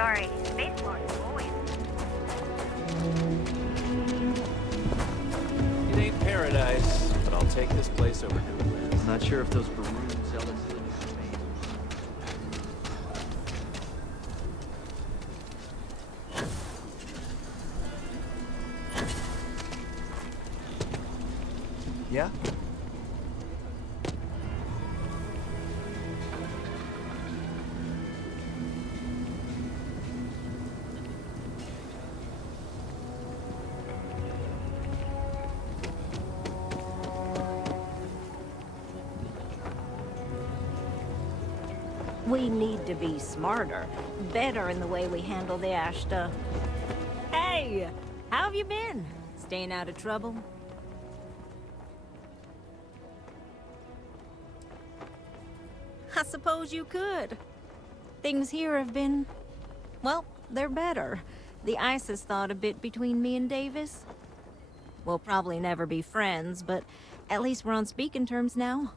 Sorry, spaceport's always... It ain't paradise, but I'll take this place over New Orleans. I'm not sure if those maroon zealots live in Spain. Yeah? We need to be smarter, better in the way we handle the ash stuff. Hey, how have you been? Staying out of trouble? I suppose you could. Things here have been... well, they're better. The ice has thawed a bit between me and Davis. We'll probably never be friends, but at least we're on speaking terms now.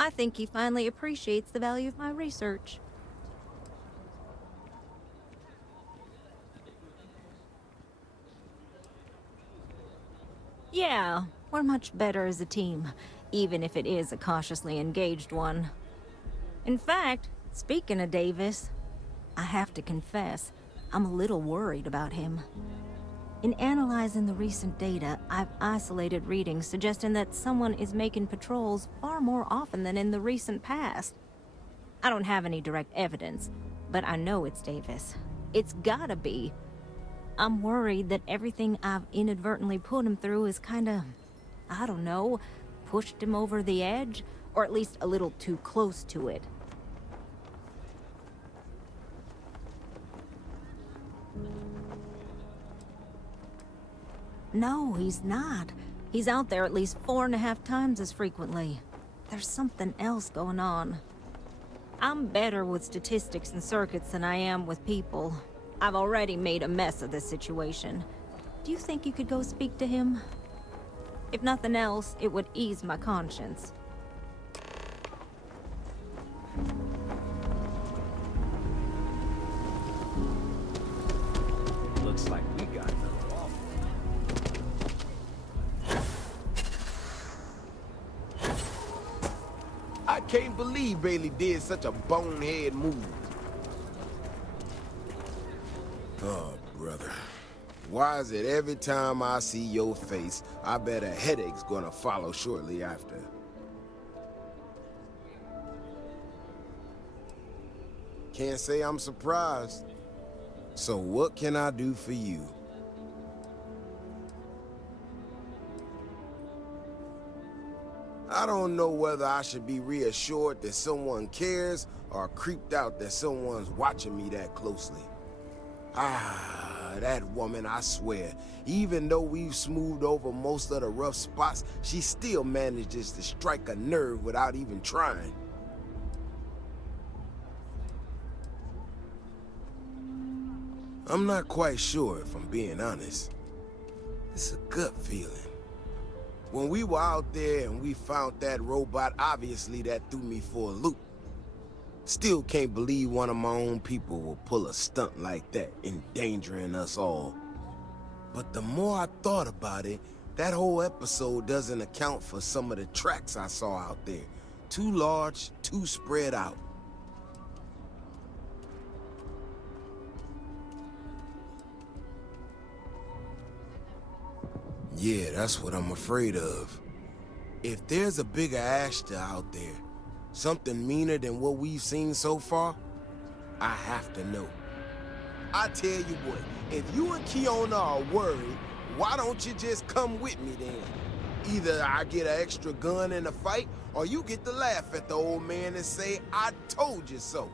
I think he finally appreciates the value of my research. Yeah, we're much better as a team, even if it is a cautiously engaged one. In fact, speaking of Davis, I have to confess, I'm a little worried about him. In analyzing the recent data, I've isolated readings suggesting that someone is making patrols far more often than in the recent past. I don't have any direct evidence, but I know it's Davis. It's gotta be. I'm worried that everything I've inadvertently put him through is kinda, I don't know, pushed him over the edge, or at least a little too close to it. No, he's not. He's out there at least 4.5 times as frequently. There's something else going on. I'm better with statistics and circuits than I am with people. I've already made a mess of this situation. Do you think you could go speak to him? If nothing else, it would ease my conscience. Looks like we got another offer. I can't believe Bailey did such a bonehead move. Oh, brother. Why is it every time I see your face, I bet a headache's gonna follow shortly after? Can't say I'm surprised. So what can I do for you? I don't know whether I should be reassured that someone cares or creeped out that someone's watching me that closely. Ah, that woman, I swear, even though we've smoothed over most of the rough spots, she still manages to strike a nerve without even trying. I'm not quite sure if I'm being honest. It's a gut feeling. When we were out there and we found that robot, obviously that threw me for a loop. Still can't believe one of my own people will pull a stunt like that, endangering us all. But the more I thought about it, that whole episode doesn't account for some of the tracks I saw out there. Too large, too spread out. Yeah, that's what I'm afraid of. If there's a bigger Ashta out there, something meaner than what we've seen so far, I have to know. I tell you what, if you and Kiona are worried, why don't you just come with me then? Either I get an extra gun in the fight, or you get to laugh at the old man and say, I told you so.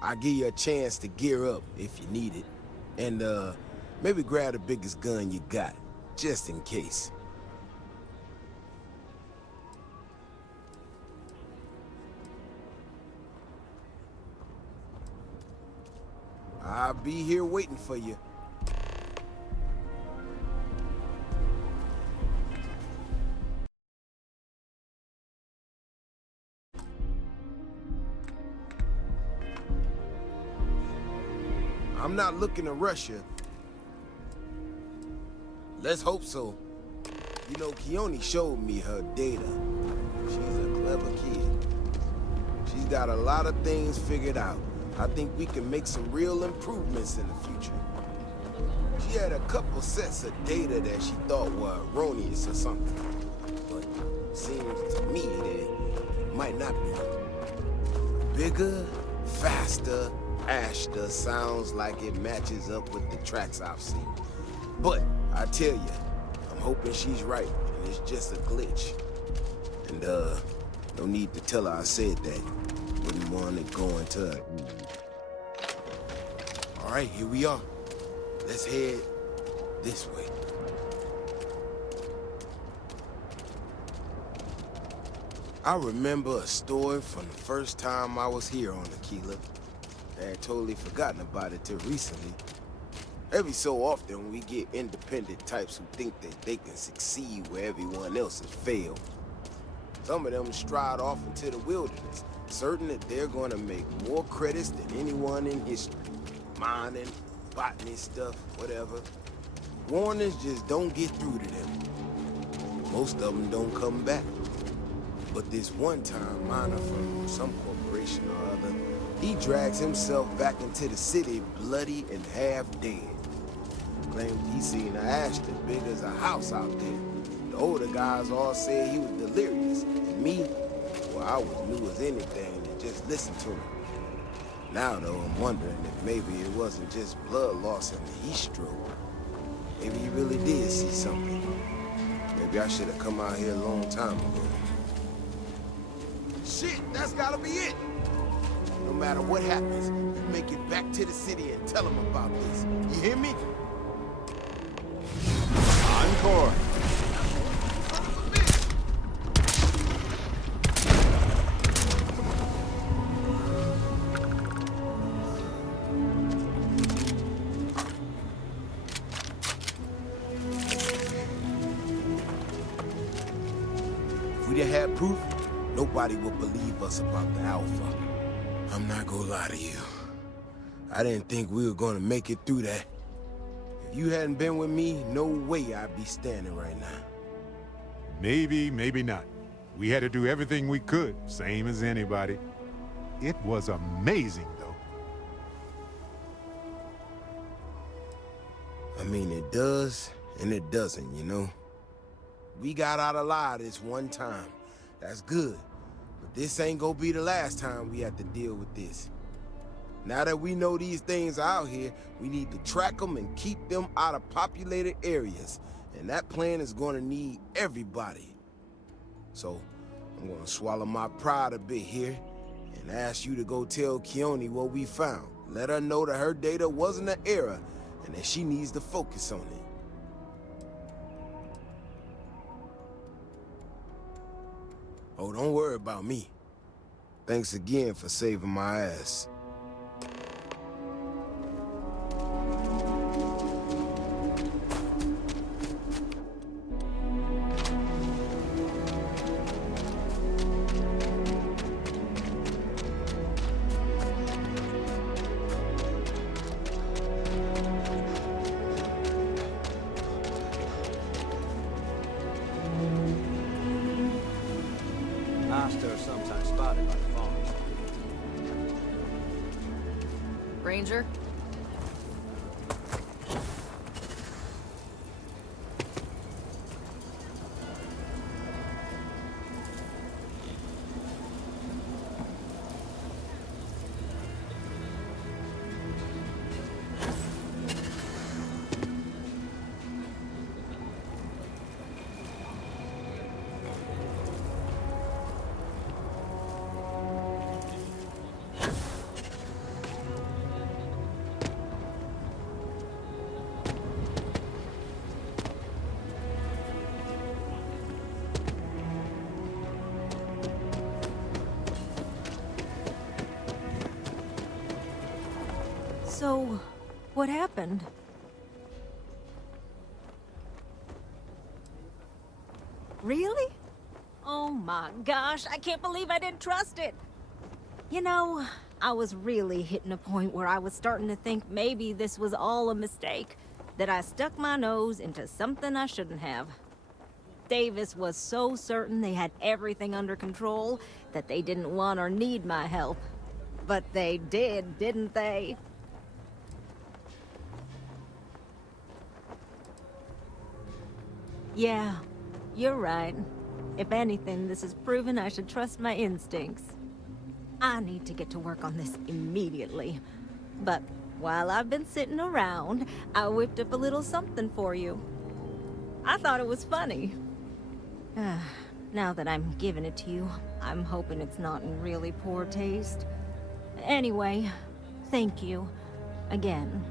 I'll give you a chance to gear up if you need it. And, maybe grab the biggest gun you got, just in case. I'll be here waiting for you. I'm I'm not looking to rush her. Let's hope so. You know, Keone showed me her data. She's a clever kid. She's got a lot of things figured out. I think we can make some real improvements in the future. She had a couple sets of data that she thought were erroneous or something. But it seems to me that it might not be. Bigger, faster, Ashta sounds like it matches up with the tracks I've seen. But I tell you, I'm hoping she's right, and it's just a glitch. And no need to tell her I said that. Wouldn't want it going to her. All right, here we are. Let's head this way. I remember a story from the first time I was here on Akila. I had totally forgotten about it till recently. Every so often, we get independent types who think that they can succeed where everyone else has failed. Some of them stride off into the wilderness, certain that they're going to make more credits than anyone in history. Mining, botany stuff, whatever. Warnings just don't get through to them. Most of them don't come back. But this one-time miner from some corporation or other, he drags himself back into the city bloody and half dead. Claimed he seen an ash that big as a house out there. The older guys all said he was delirious. And me, well, I was new as anything and just listened to him. Now, though, I'm wondering if maybe it wasn't just blood loss and the heat stroke. Maybe he really did see something. Maybe I should have come out here a long time ago. Shit, that's gotta be it! No matter what happens, you make it back to the city and tell them about this. You hear me? Encore! If we didn't have proof, nobody would believe us about the Alpha. I'm not gonna lie to you. I didn't think we were gonna make it through that. If you hadn't been with me, no way I'd be standing right now. Maybe, maybe not. We had to do everything we could, same as anybody. It was amazing, though. I mean, it does, and it doesn't, you know? We got out alive this one time. That's good. But this ain't gonna be the last time we have to deal with this. Now that we know these things are out here, we need to track them and keep them out of populated areas. And that plan is gonna need everybody. So, I'm gonna swallow my pride a bit here and ask you to go tell Keone what we found. Let her know that her data wasn't an error and that she needs to focus on it. Oh, don't worry about me. Thanks again for saving my ass. Asta are sometimes spotted by the farms. Ranger? So, what happened? Really? Oh my gosh, I can't believe I didn't trust it. You know, I was really hitting a point where I was starting to think maybe this was all a mistake, that I stuck my nose into something I shouldn't have. Davis was so certain they had everything under control that they didn't want or need my help. But they did, didn't they? Yeah, you're right. If anything, this has proven I should trust my instincts. I need to get to work on this immediately. But while I've been sitting around, I whipped up a little something for you. I thought it was funny. Now that I'm giving it to you, I'm hoping it's not in really poor taste. Anyway, thank you. Again.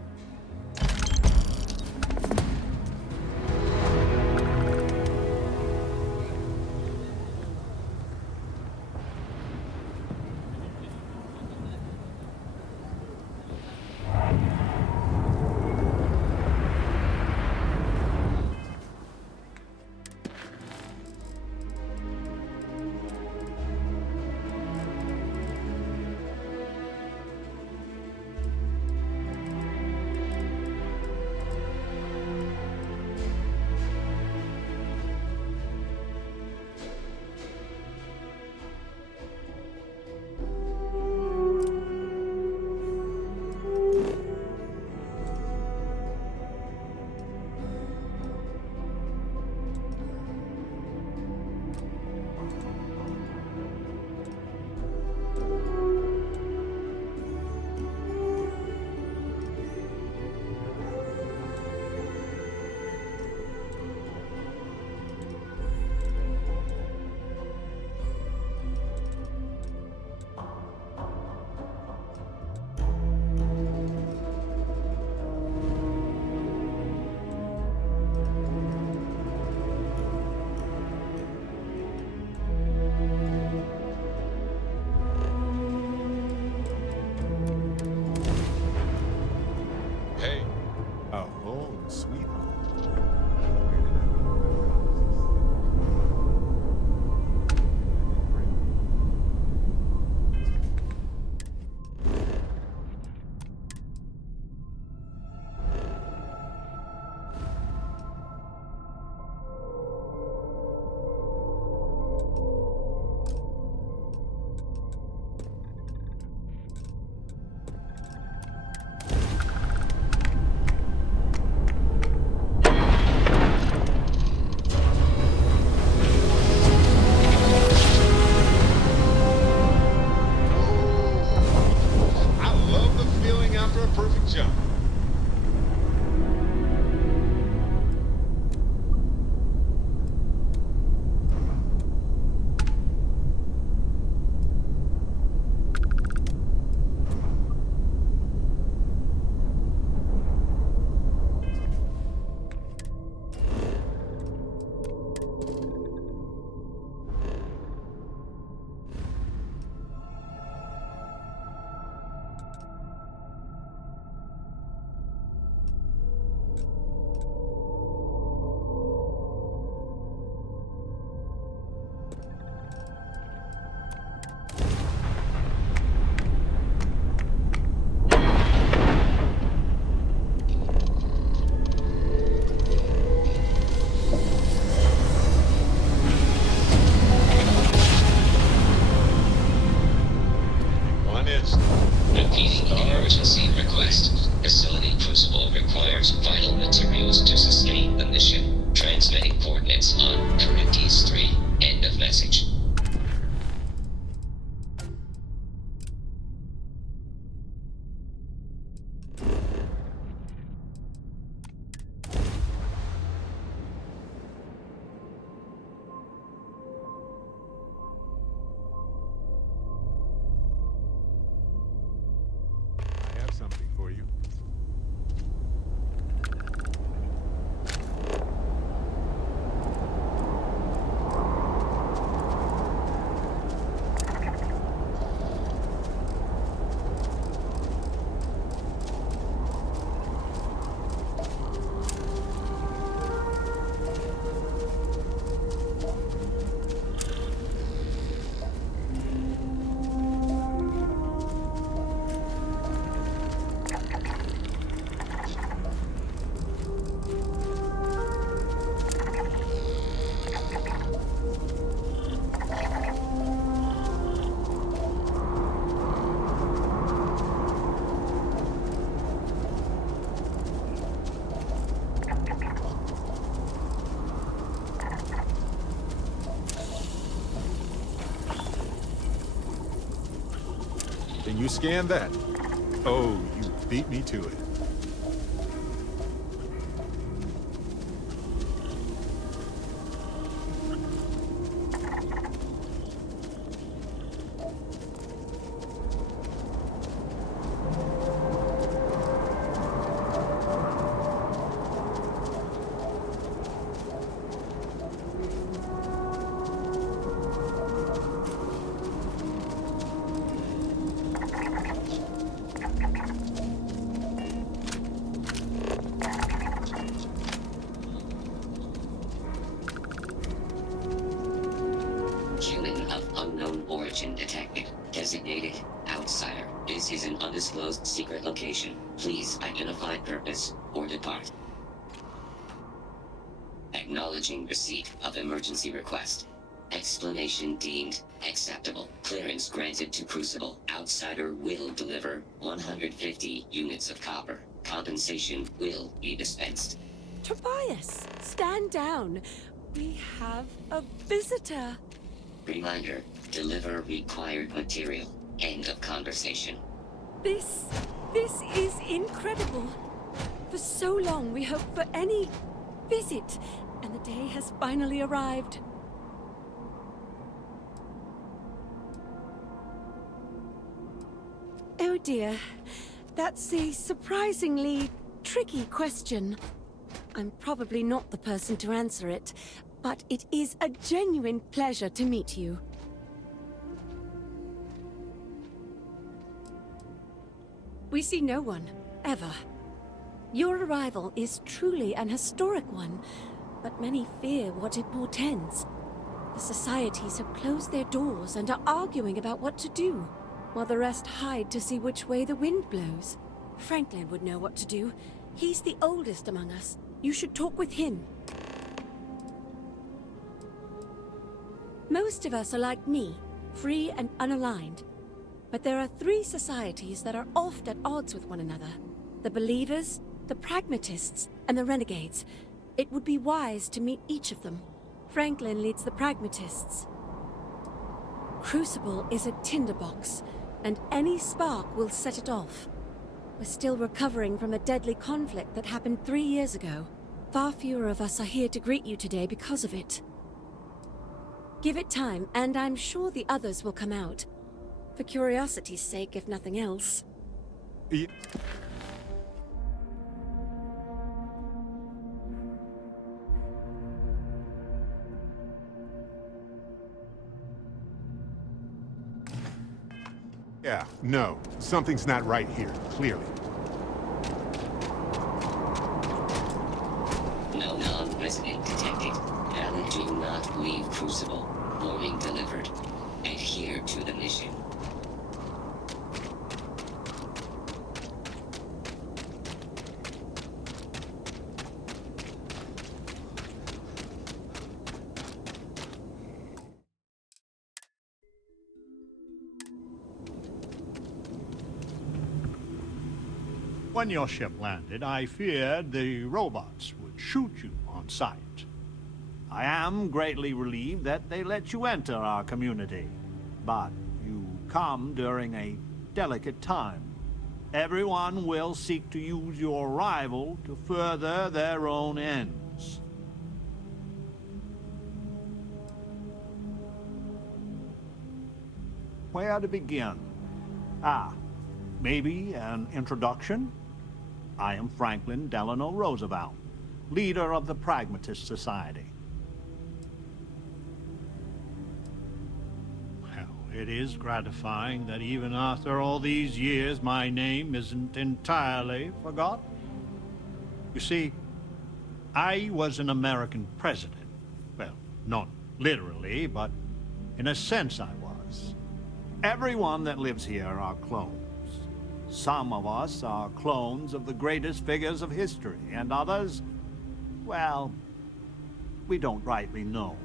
Can you scan that? Oh, you beat me to it. Human of unknown origin detected. Designated outsider. This is an undisclosed secret location. Please identify purpose or depart. Acknowledging receipt of emergency request. Explanation deemed acceptable. Clearance granted to Crucible. Outsider will deliver 150 units of copper. Compensation will be dispensed. Tobias, stand down. We have a visitor. Reminder, deliver required material. End of conversation. This is incredible. For so long we hoped for any visit, and the day has finally arrived. Oh dear, that's a surprisingly tricky question. I'm probably not the person to answer it, but it is a genuine pleasure to meet you. We see no one, ever. Your arrival is truly an historic one, but many fear what it portends. The societies have closed their doors and are arguing about what to do, while the rest hide to see which way the wind blows. Franklin would know what to do. He's the oldest among us. You should talk with him. Most of us are like me, free and unaligned. But there are three societies that are oft at odds with one another. The Believers, the Pragmatists, and the Renegades. It would be wise to meet each of them. Franklin leads the Pragmatists. Crucible is a tinderbox, and any spark will set it off. We're still recovering from a deadly conflict that happened 3 years ago. Far fewer of us are here to greet you today because of it. Give it time, and I'm sure the others will come out. For curiosity's sake, if nothing else. Yeah, no. Something's not right here, clearly. No non-resident detected. And do not leave Crucible. Warning delivered. Adhere to the mission. When your ship landed, I feared the robots would shoot you on sight. I am greatly relieved that they let you enter our community. But you come during a delicate time. Everyone will seek to use your arrival to further their own ends. Where to begin? Maybe an introduction? I am Franklin Delano Roosevelt, leader of the Pragmatist Society. Well, it is gratifying that even after all these years, my name isn't entirely forgotten. You see, I was an American president. Well, not literally, but in a sense I was. Everyone that lives here are clones. Some of us are clones of the greatest figures of history, and others, well, we don't rightly know.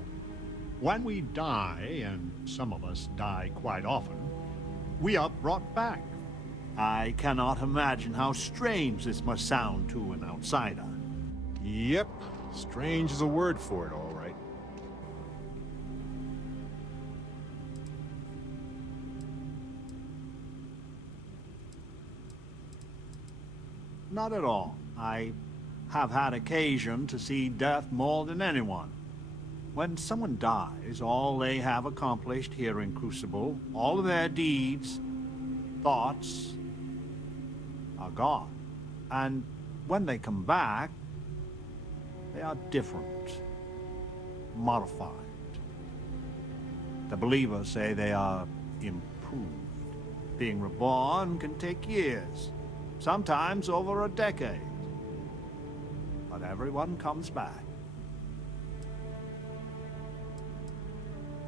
When we die, and some of us die quite often, we are brought back. I cannot imagine how strange this must sound to an outsider. Yep. Strange is a word for it, all right. not at all. I have had occasion to see death more than anyone. When someone dies, all they have accomplished here in Crucible, all of their deeds, thoughts, are gone. And when they come back, they are different, modified. The believers say they are improved. Being reborn can take years, sometimes over a decade. But everyone comes back.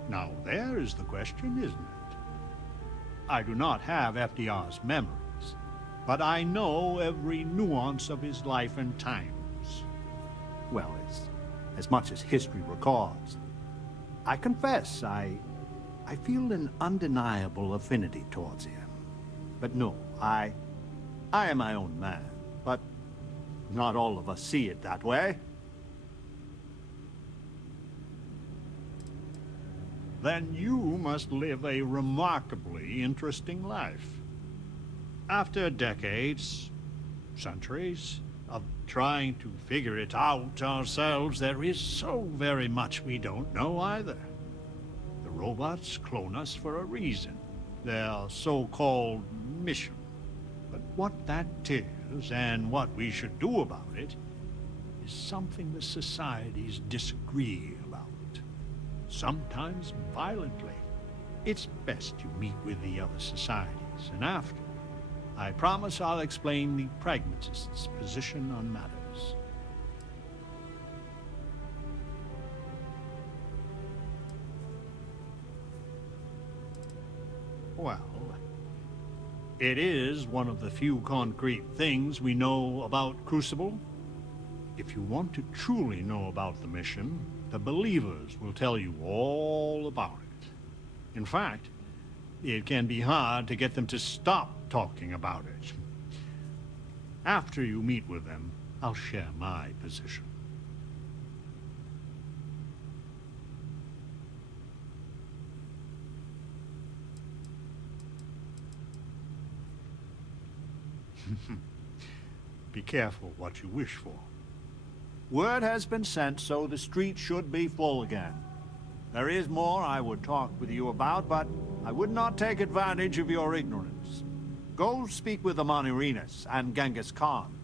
Now there is the question, isn't it? I do not have FDR's memories, but I know every nuance of his life and times. Well, as much as history records. I confess, I feel an undeniable affinity towards him. But no, I am my own man, but not all of us see it that way. Then you must live a remarkably interesting life. After decades, centuries, of trying to figure it out ourselves, there is so very much we don't know either. The robots clone us for a reason, their so-called mission. But what that is, and what we should do about it, is something the societies disagree about. Sometimes violently. It's best you meet with the other societies, and after, I promise I'll explain the pragmatist's position on matters. Well, it is one of the few concrete things we know about Crucible. If you want to truly know about the mission, the believers will tell you all about it. In fact, it can be hard to get them to stop talking about it. After you meet with them, I'll share my position. Be careful what you wish for. Word has been sent, so the street should be full again. There is more I would talk with you about, but I would not take advantage of your ignorance. Go speak with the Monirinas and Genghis Khan.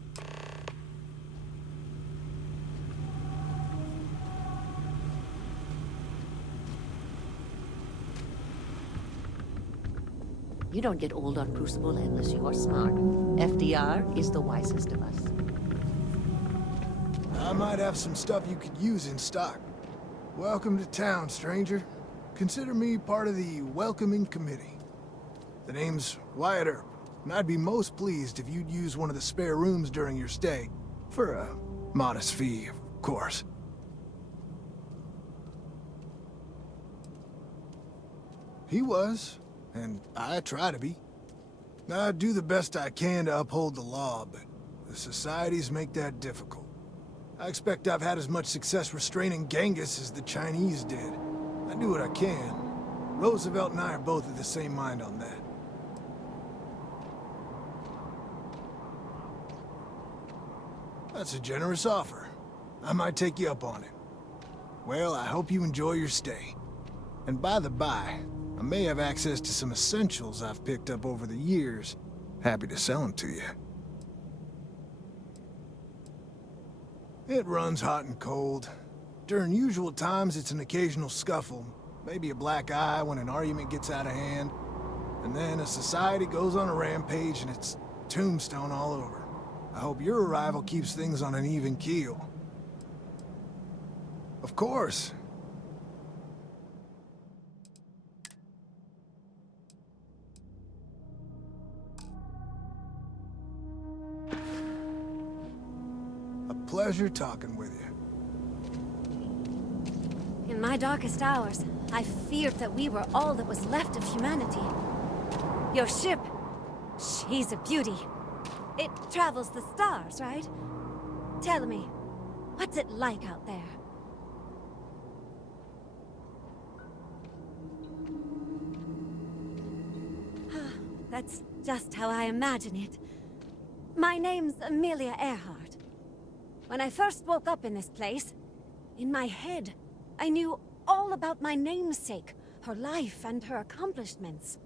You don't get old on Crucible unless you are smart. FDR is the wisest of us. I might have some stuff you could use in stock. Welcome to town, stranger. Consider me part of the welcoming committee. The name's Wyatt Earp, and I'd be most pleased if you'd use one of the spare rooms during your stay. For a modest fee, of course. He was, and I try to be. I do the best I can to uphold the law, but the societies make that difficult. I expect I've had as much success restraining Genghis as the Chinese did. I do what I can. Roosevelt and I are both of the same mind on that. That's a generous offer. I might take you up on it. Well, I hope you enjoy your stay. And by the by, I may have access to some essentials I've picked up over the years. Happy to sell them to you. It runs hot and cold. During usual times, it's an occasional scuffle, maybe a black eye when an argument gets out of hand, and then a society goes on a rampage and it's tombstone all over. I hope your arrival keeps things on an even keel. Of course. Pleasure talking with you. In my darkest hours, I feared that we were all that was left of humanity. Your ship, she's a beauty. It travels the stars, right? Tell me, what's it like out there? That's just how I imagine it. My name's Amelia Earhart. When I first woke up in this place, in my head, I knew all about my namesake, her life and her accomplishments.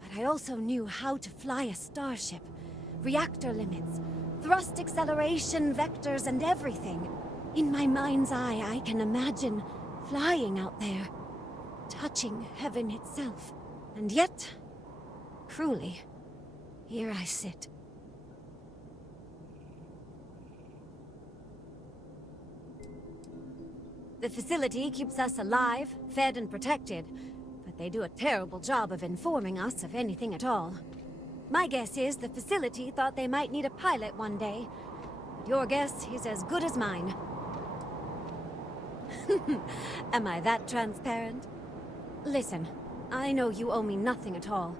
But I also knew how to fly a starship, reactor limits, thrust acceleration, vectors, and everything. In my mind's eye, I can imagine flying out there, touching heaven itself. And yet, cruelly, here I sit. The facility keeps us alive, fed and protected, but they do a terrible job of informing us of anything at all. My guess is the facility thought they might need a pilot one day, but your guess is as good as mine. Am I that transparent? Listen, I know you owe me nothing at all,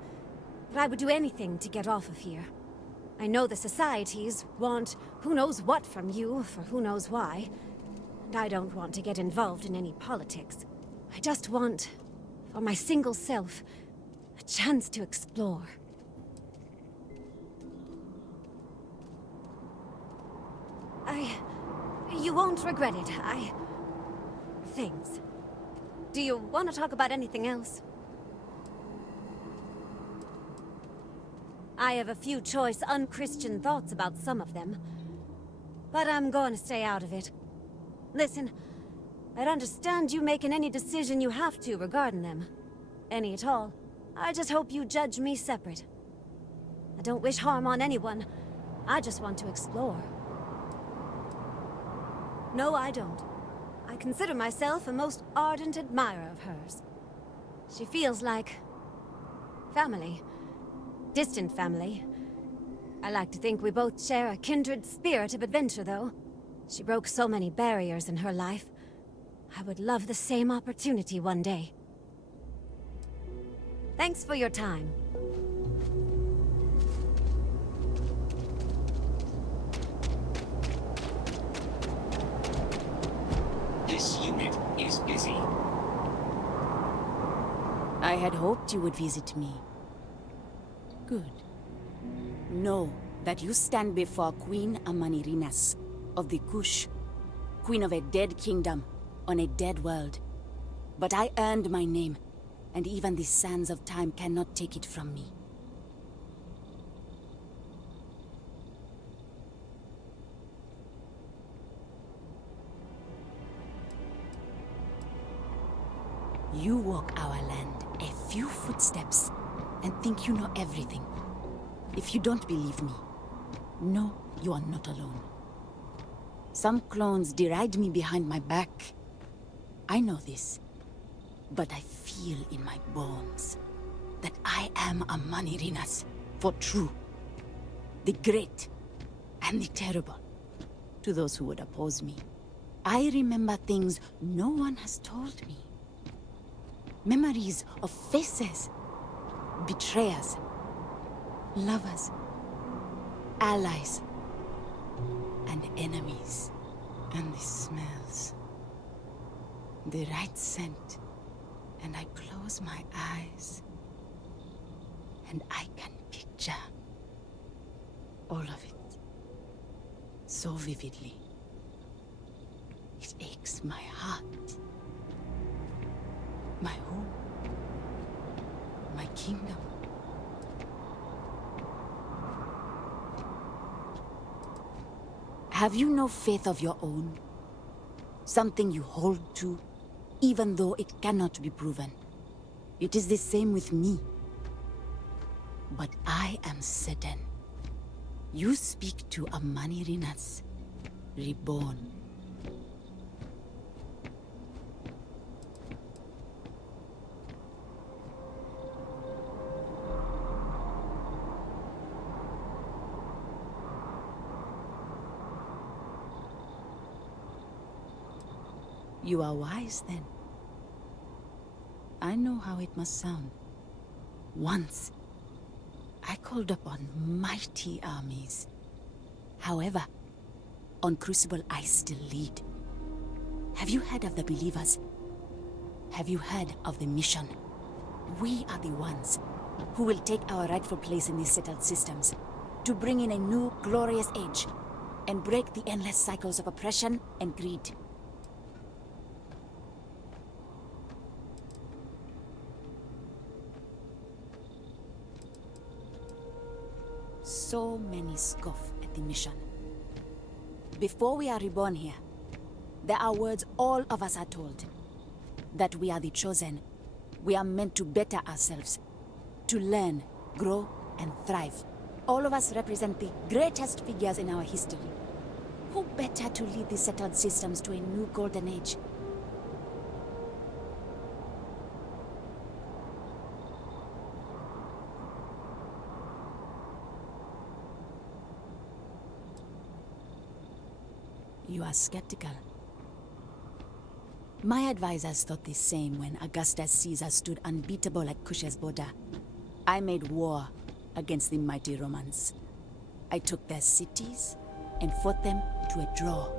but I would do anything to get off of here. I know the societies want who knows what from you for who knows why. And I don't want to get involved in any politics. I just want, for my single self, a chance to explore. You won't regret it. Things. Do you want to talk about anything else? I have a few choice, unchristian thoughts about some of them. But I'm going to stay out of it. Listen, I'd understand you making any decision you have to regarding them. Any at all. I just hope you judge me separate. I don't wish harm on anyone. I just want to explore. No, I don't. I consider myself a most ardent admirer of hers. She feels like family. Distant family. I like to think we both share a kindred spirit of adventure, though. She broke so many barriers in her life. I would love the same opportunity one day. Thanks for your time. This unit is busy. I had hoped you would visit me. Good. Know that you stand before Queen Amanirinas of the Kush, queen of a dead kingdom on a dead world. But I earned my name, and even the sands of time cannot take it from me. You walk our land a few footsteps and think you know everything. If you don't believe me, know you are not alone. Some clones deride me behind my back. I know this, but I feel in my bones that I am a Manirinas for true. The great and the terrible, to those who would oppose me. I remember things no one has told me. Memories of faces, betrayers, lovers, allies, and enemies. And the smells. The right scent. And I close my eyes. And I can picture all of it. So vividly. It aches my heart. My home. My kingdom. Have you no faith of your own? Something you hold to, even though it cannot be proven. It is the same with me. But I am certain. You speak to a Manirinas, reborn. You are wise, then. I know how it must sound. Once, I called upon mighty armies. However, on Crucible I still lead. Have you heard of the believers? Have you heard of the mission? We are the ones who will take our rightful place in these settled systems. to bring in a new, glorious age, and break the endless cycles of oppression and greed. So many scoff at the mission. Before we are reborn here, there are words all of us are told. That we are the chosen. We are meant to better ourselves. To learn, grow, and thrive. All of us represent the greatest figures in our history. Who better to lead the settled systems to a new golden age? You are skeptical. My advisors thought the same when Augustus Caesar stood unbeatable at Kush's border. I made war against the mighty Romans. I took their cities and fought them to a draw.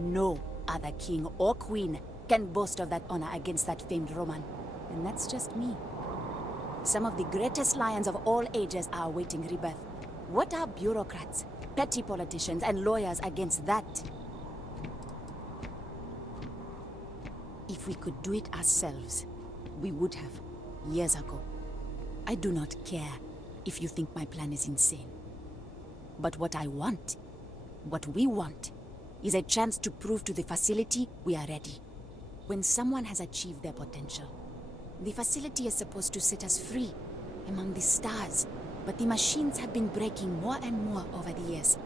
No other king or queen can boast of that honor against that famed Roman. And that's just me. Some of the greatest lions of all ages are awaiting rebirth. What are bureaucrats, petty politicians, and lawyers against that? If we could do it ourselves, we would have, years ago. I do not care if you think my plan is insane. But what I want, what we want, is a chance to prove to the facility we are ready. When someone has achieved their potential, the facility is supposed to set us free among the stars. But the machines have been breaking more and more over the years,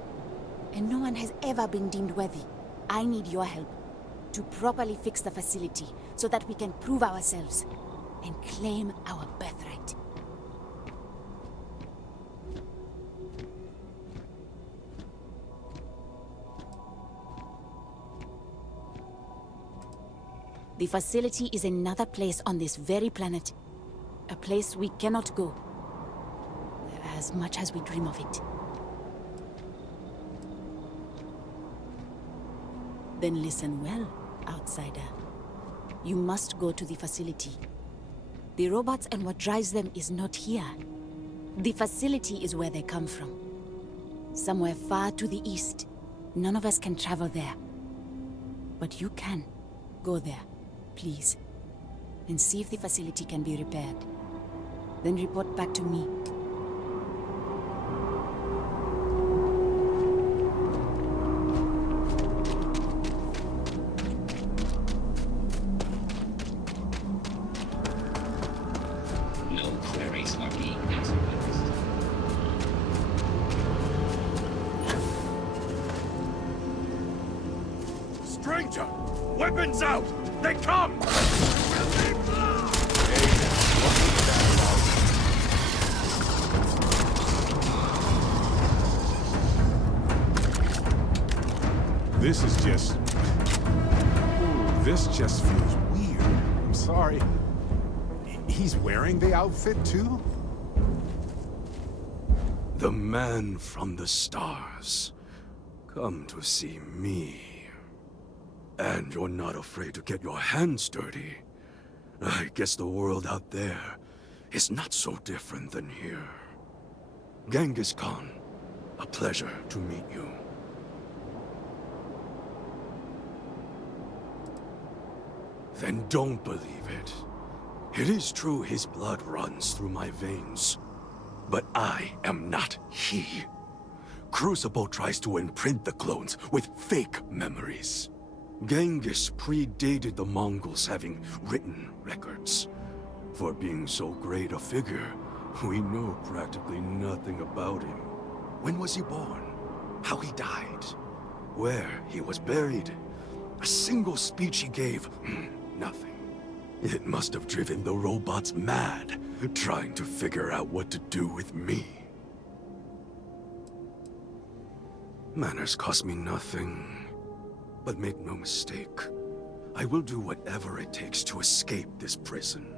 and no one has ever been deemed worthy. I need your help to properly fix the facility so that we can prove ourselves and claim our birthright. The facility is another place on this very planet. A place we cannot go, as much as we dream of it. Then listen well, outsider. You must go to the facility. The robots and what drives them is not here. The facility is where they come from. Somewhere far to the east. None of us can travel there. But you can. Go there, please. And see if the facility can be repaired. Then report back to me. Stranger! Weapons out! They come! This is just... This just feels weird. I'm sorry. He's wearing the outfit too? The man from the stars. Come to see me. And you're not afraid to get your hands dirty. I guess the world out there is not so different than here. Genghis Khan, a pleasure to meet you. Then don't believe it. It is true his blood runs through my veins. But I am not he. Crucible tries to imprint the clones with fake memories. Genghis predated the Mongols having written records. For being so great a figure, we know practically nothing about him. When was he born? How he died? Where he was buried? A single speech he gave? Nothing. It must have driven the robots mad, trying to figure out what to do with me. Manners cost me nothing. But make no mistake, I will do whatever it takes to escape this prison.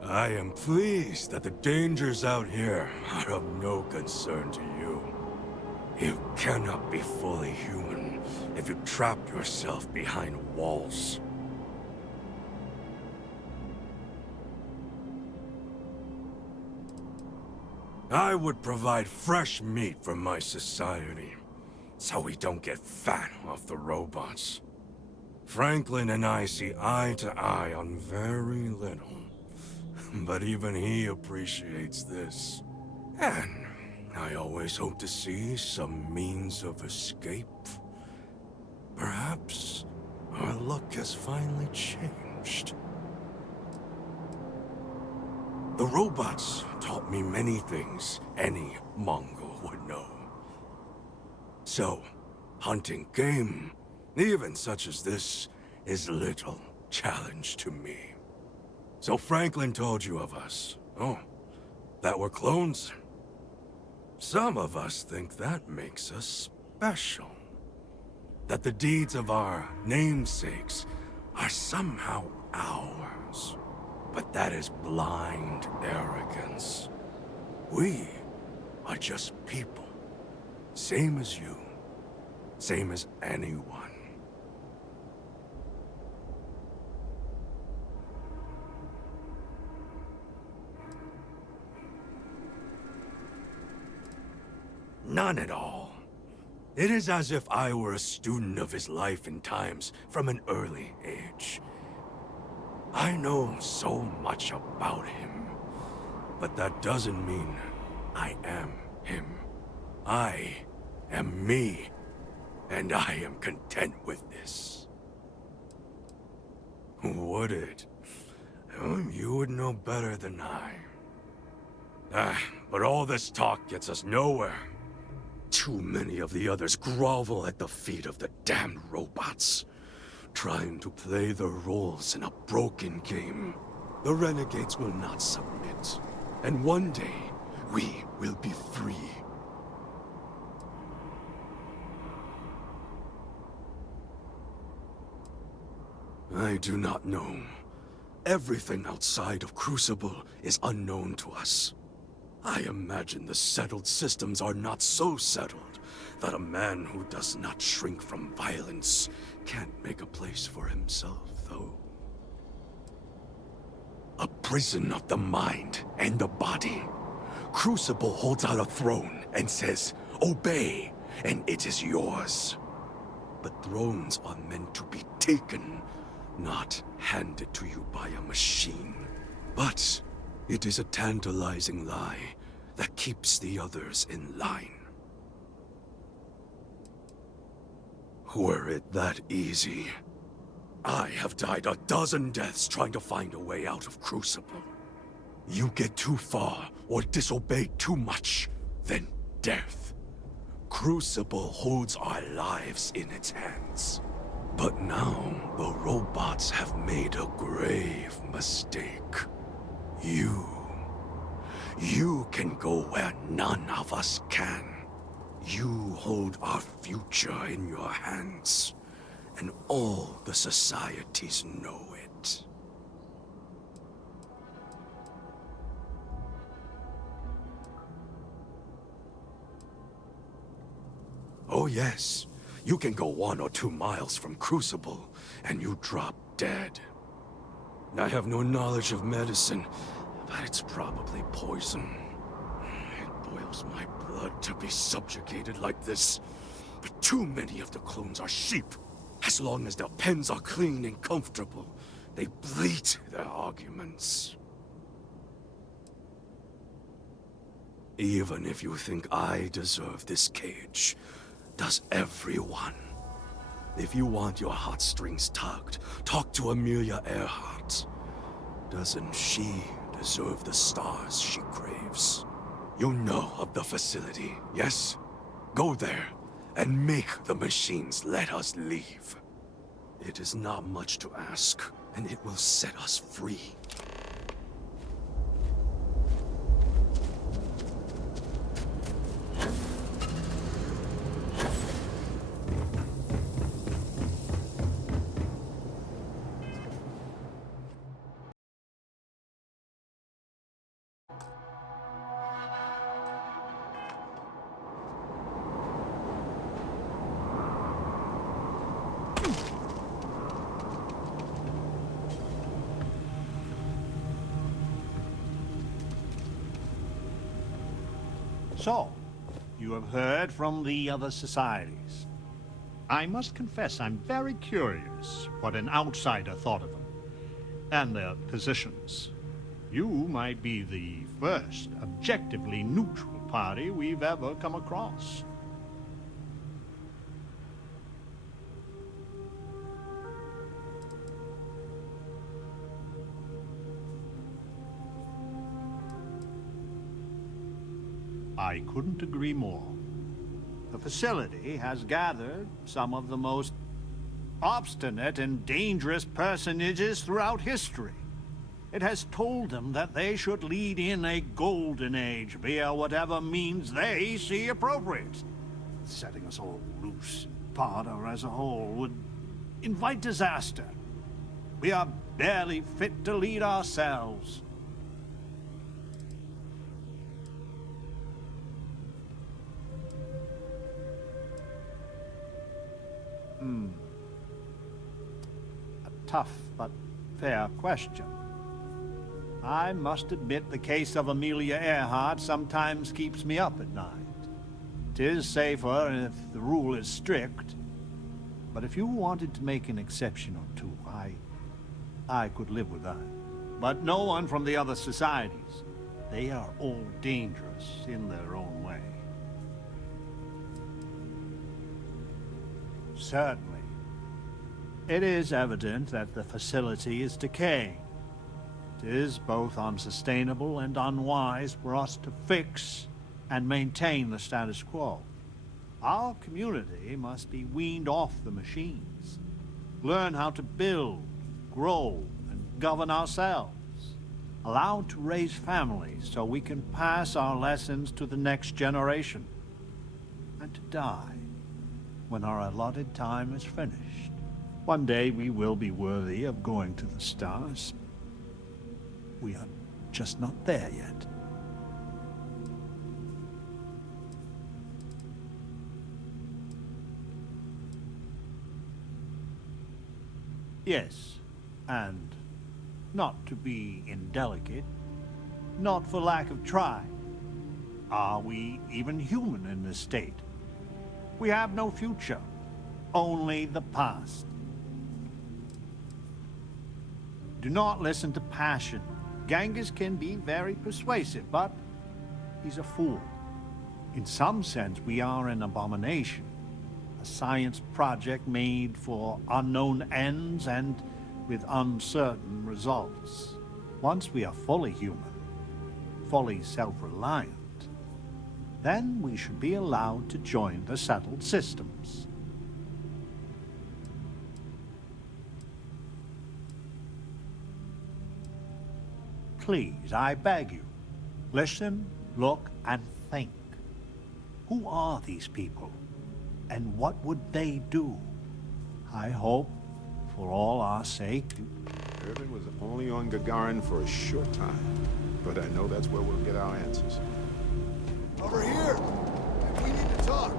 I am pleased that the dangers out here are of no concern to you. You cannot be fully human if you trap yourself behind walls. I would provide fresh meat for my society, so we don't get fat off the robots. Franklin and I see eye to eye on very little, but even he appreciates this. And I always hope to see some means of escape. Perhaps our luck has finally changed. The robots taught me many things any Mongol would know. So, hunting game, even such as this, is little challenge to me. So Franklin told you of us. Oh, that we're clones? Some of us think that makes us special. That the deeds of our namesakes are somehow ours. But that is blind arrogance. We are just people. Same as you. Same as anyone. None at all. It is as if I were a student of his life and times from an early age. I know so much about him, but that doesn't mean I am him. I am me, and I am content with this. Would it? You would know better than I. But all this talk gets us nowhere. Too many of the others grovel at the feet of the damned robots, trying to play their roles in a broken game. The renegades will not submit, and one day, we will be free. I do not know. Everything outside of Crucible is unknown to us. I imagine the settled systems are not so settled that a man who does not shrink from violence can't make a place for himself, though. A prison of the mind and the body. Crucible holds out a throne and says, "Obey, and it is yours." But thrones are meant to be taken, not handed to you by a machine. But it is a tantalizing lie that keeps the others in line. Were it that easy, I have died a dozen deaths trying to find a way out of Crucible. You get too far or disobey too much, then death. Crucible holds our lives in its hands. But now, the robots have made a grave mistake. You can go where none of us can. You hold our future in your hands, and all the societies know it. Oh yes, you can go 1 or 2 miles from Crucible, and you drop dead. I have no knowledge of medicine, but it's probably poison. It boils my blood to be subjugated like this. But too many of the clones are sheep. As long as their pens are clean and comfortable, they bleat their arguments. Even if you think I deserve this cage, does everyone? If you want your heartstrings tugged, talk to Amelia Earhart. Doesn't she deserve the stars she craves? You know of the facility, yes? Go there, and make the machines let us leave. It is not much to ask, and it will set us free. So, you have heard from the other societies. I must confess I'm very curious what an outsider thought of them, and their positions. You might be the first objectively neutral party we've ever come across. I couldn't agree more. The facility has gathered some of the most obstinate and dangerous personages throughout history. It has told them that they should lead in a golden age via whatever means they see appropriate. Setting us all loose, part or as a whole, would invite disaster. We are barely fit to lead ourselves. A tough but fair question. I must admit the case of Amelia Earhart sometimes keeps me up at night. 'Tis safer if the rule is strict, but if you wanted to make an exception or two, I could live with that. But no one from the other societies. They are all dangerous in their own way. Certainly. It is evident that the facility is decaying. It is both unsustainable and unwise for us to fix and maintain the status quo. Our community must be weaned off the machines, learn how to build, grow, and govern ourselves, allowed to raise families so we can pass our lessons to the next generation, and to die when our allotted time is finished. One day we will be worthy of going to the stars. We are just not there yet. Yes, and not to be indelicate, not for lack of trying. Are we even human in this state? We have no future, only the past. Do not listen to passion. Genghis can be very persuasive, but he's a fool. In some sense, we are an abomination. A science project made for unknown ends and with uncertain results. Once we are fully human, fully self-reliant, then we should be allowed to join the settled systems. Please, I beg you, listen, look, and think. Who are these people? And what would they do? I hope, for all our sake, Irvin was only on Gagarin for a short time, but I know that's where we'll get our answers. Over here! We need to talk.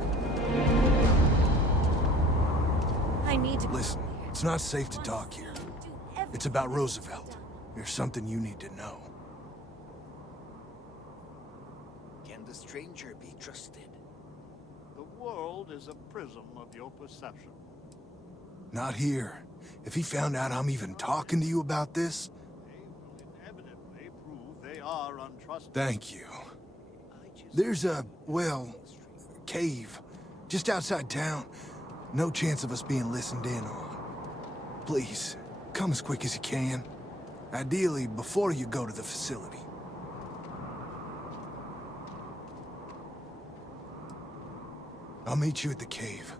I need to... Listen, it's not safe to talk here. It's about Roosevelt. There's something you need to know. Can the stranger be trusted? the world is a prism of your perception. Not here. If he found out I'm even talking to you about this... They will inevitably prove they are untrustworthy. Thank you. There's a, well, cave just outside town. No chance of us being listened in on. Please, come as quick as you can. Ideally, before you go to the facility. I'll meet you at the cave.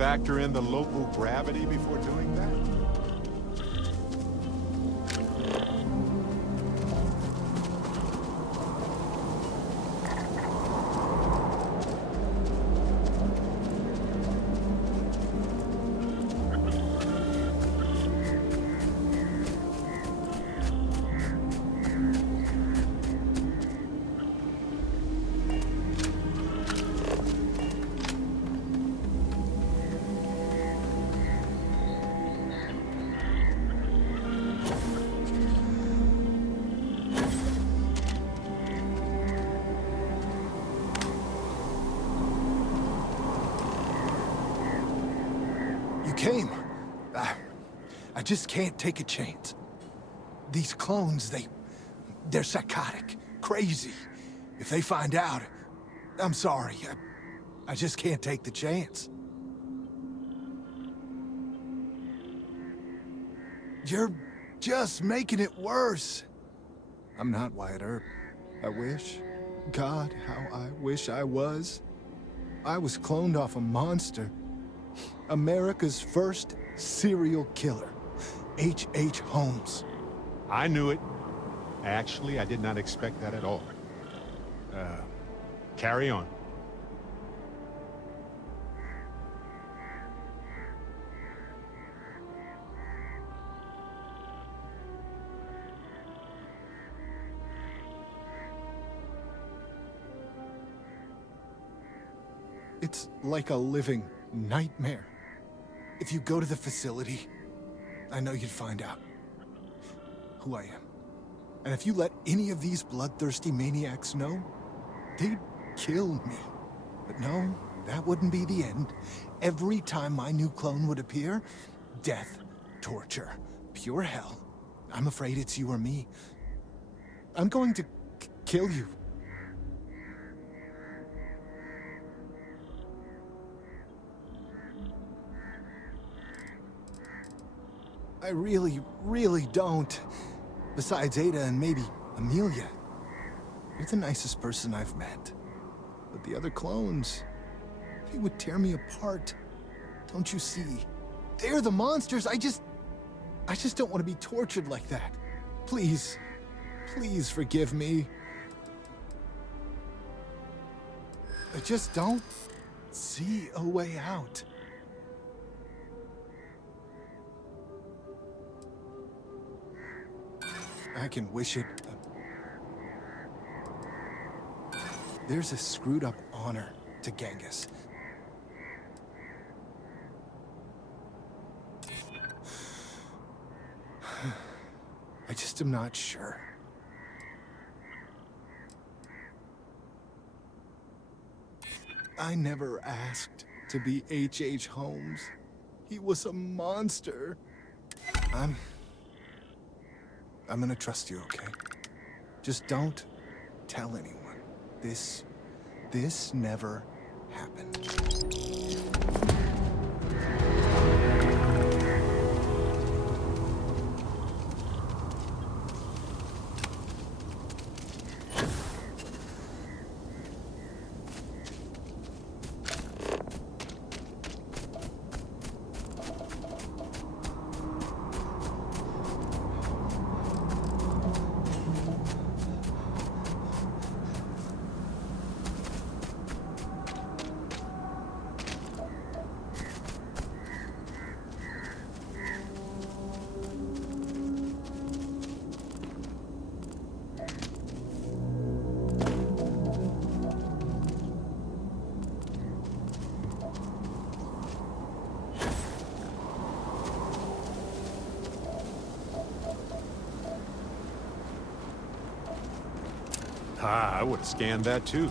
factor in the local gravity before doing that? Came. I just can't take a chance. These clones, they're psychotic, crazy. If they find out, I'm sorry. I just can't take the chance. You're just making it worse. I'm not Wyatt Earp. I wish. God, how I wish I was. I was cloned off a monster. America's first serial killer, H.H. Holmes. I knew it. Actually, I did not expect that at all. Carry on. It's like a living nightmare. If you go to the facility, I know you'd find out who I am. And if you let any of these bloodthirsty maniacs know, they'd kill me. But no, that wouldn't be the end. Every time my new clone would appear, death, torture, pure hell. I'm afraid it's you or me. I'm going to kill you. I really, really don't. Besides Ada and maybe Amelia. You're the nicest person I've met. But the other clones, they would tear me apart. Don't you see? They're the monsters. I just don't want to be tortured like that. Please, please forgive me. I just don't see a way out. I can wish it. There's a screwed up honor to Genghis. I just am not sure. I never asked to be H.H. Holmes. He was a monster. I'm gonna trust you, okay? Just don't tell anyone. This never happened. I would have scanned that too.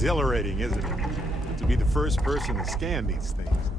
exhilarating, isn't it? To be the first person to scan these things.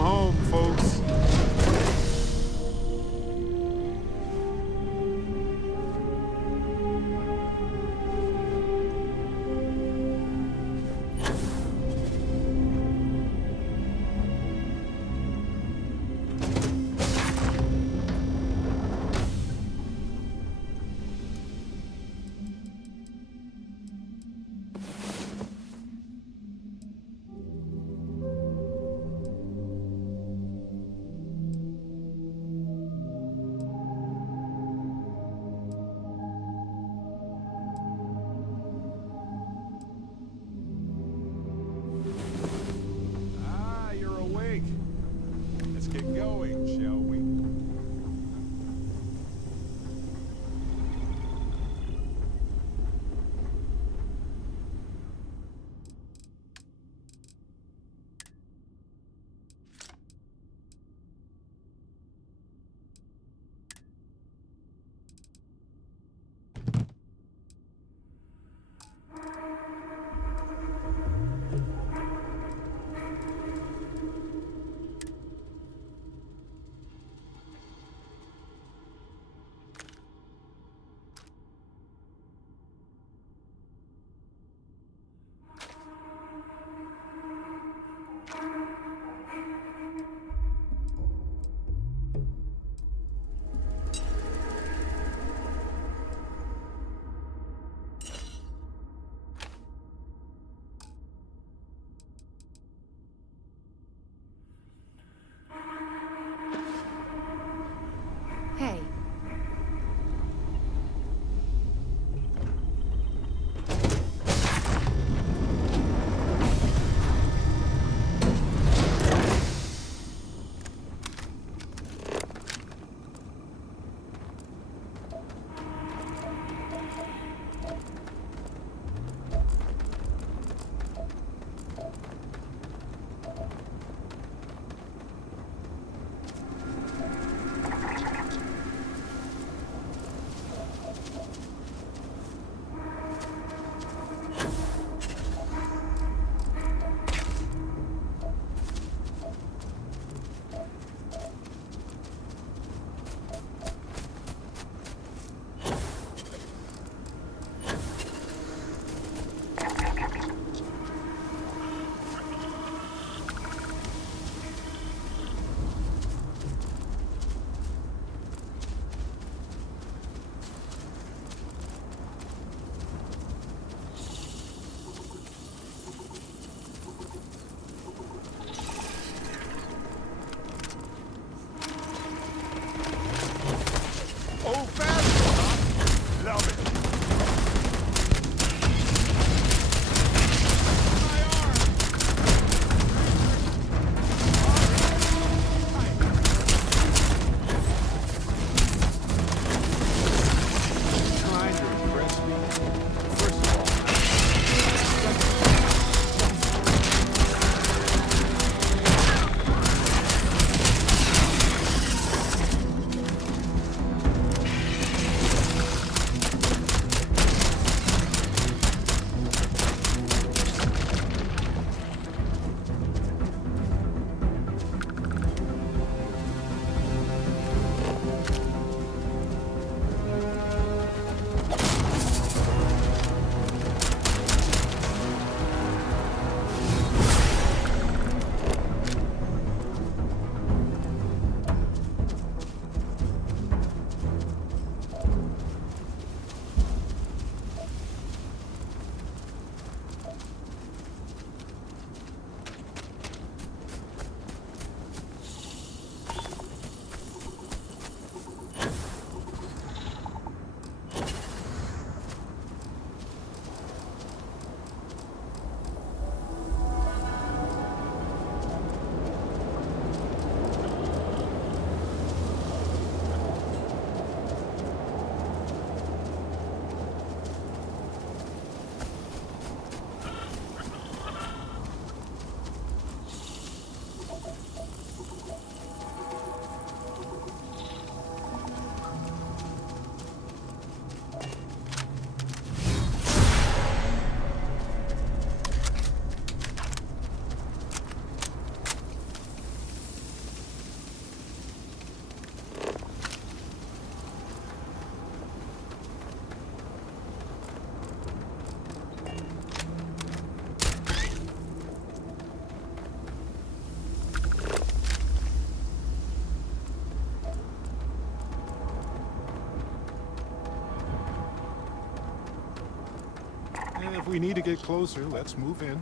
home, folks. we need to get closer, let's move in.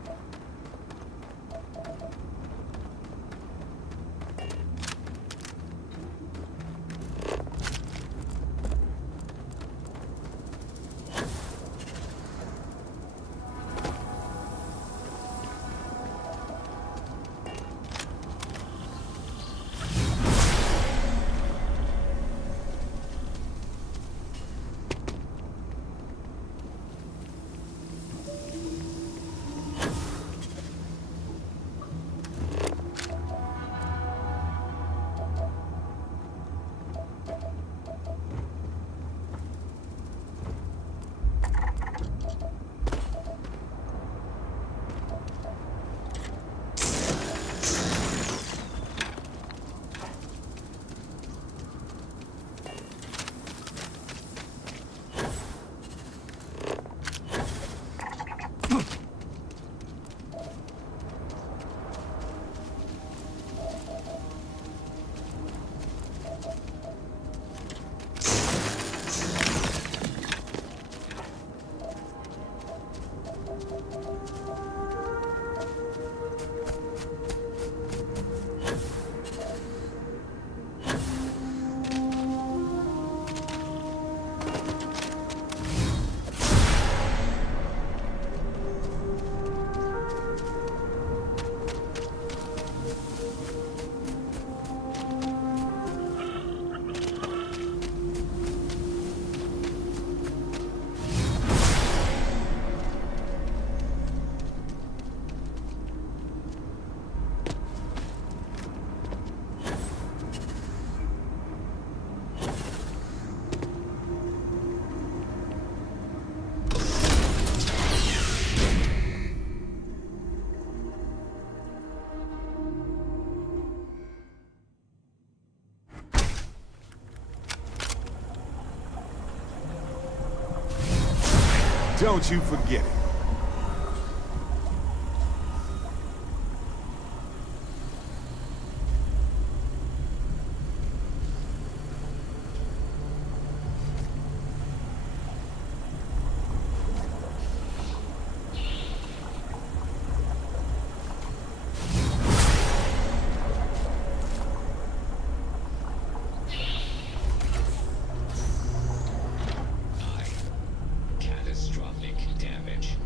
Don't you forget it. Catastrophic damage.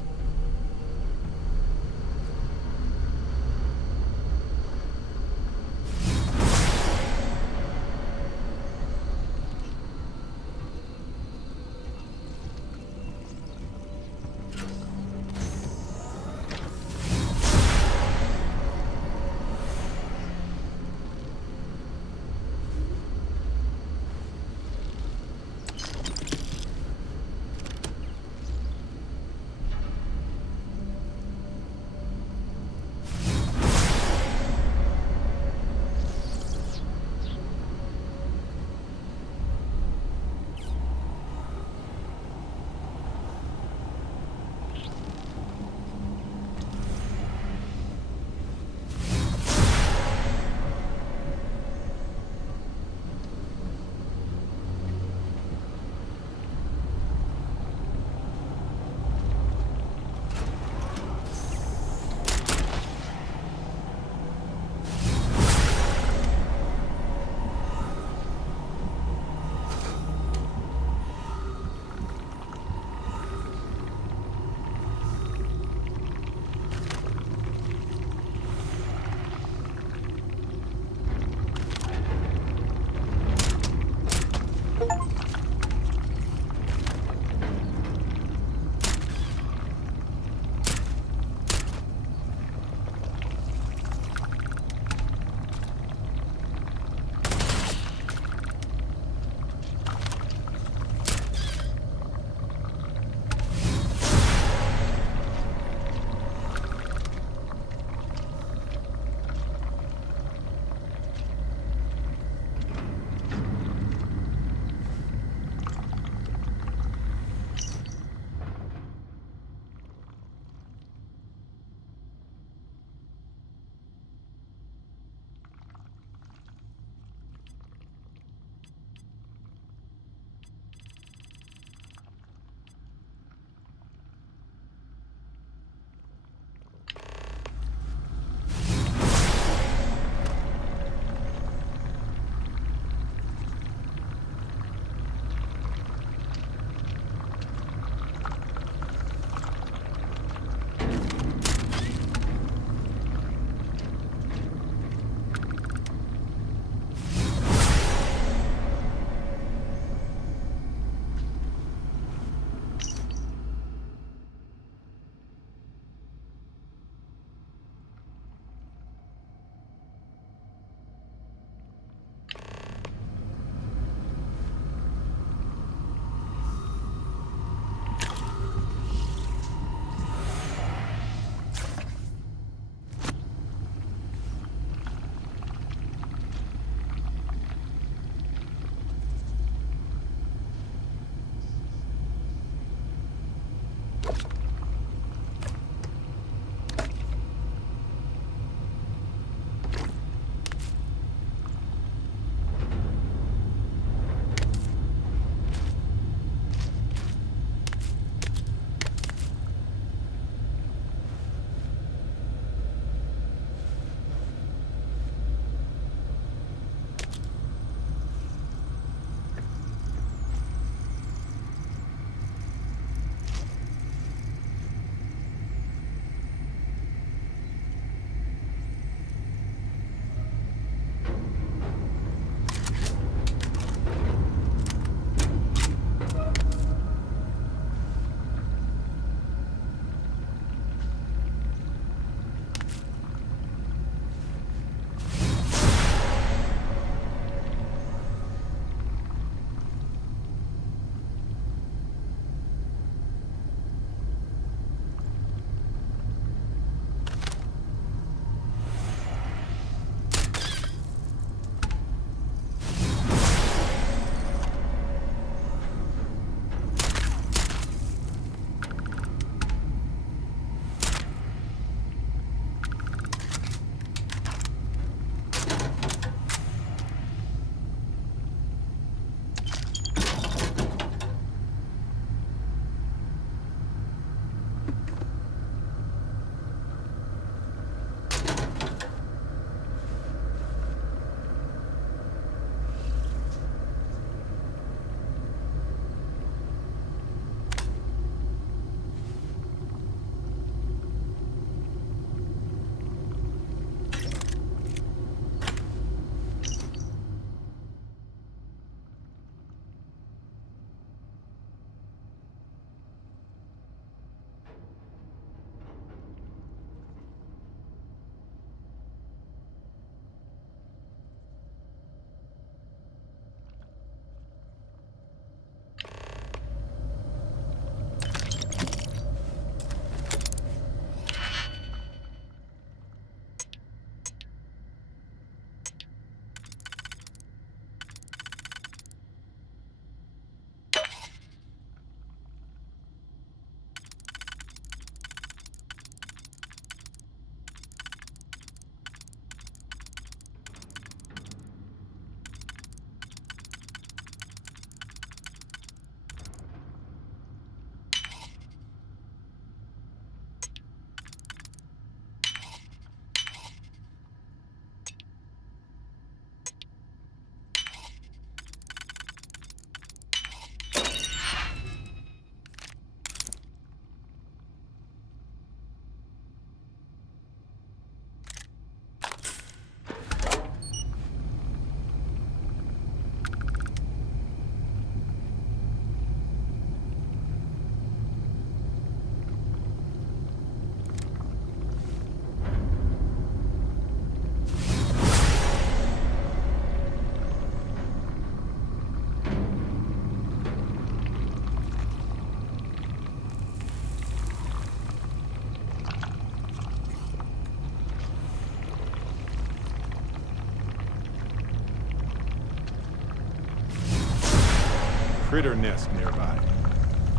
critter nest nearby.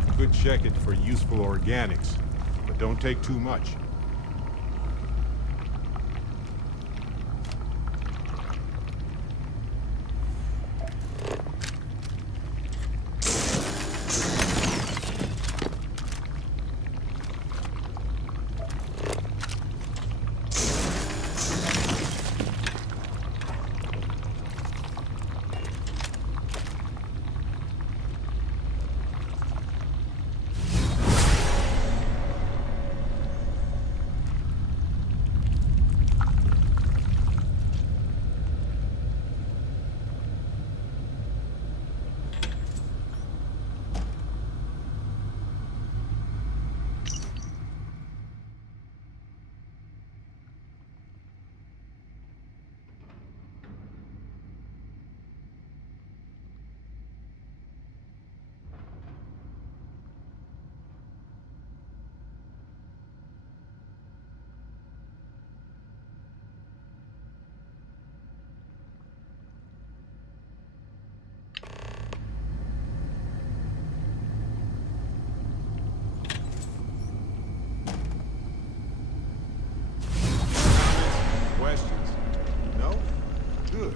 You could check it for useful organics, but don't take too much. Questions? No? Good.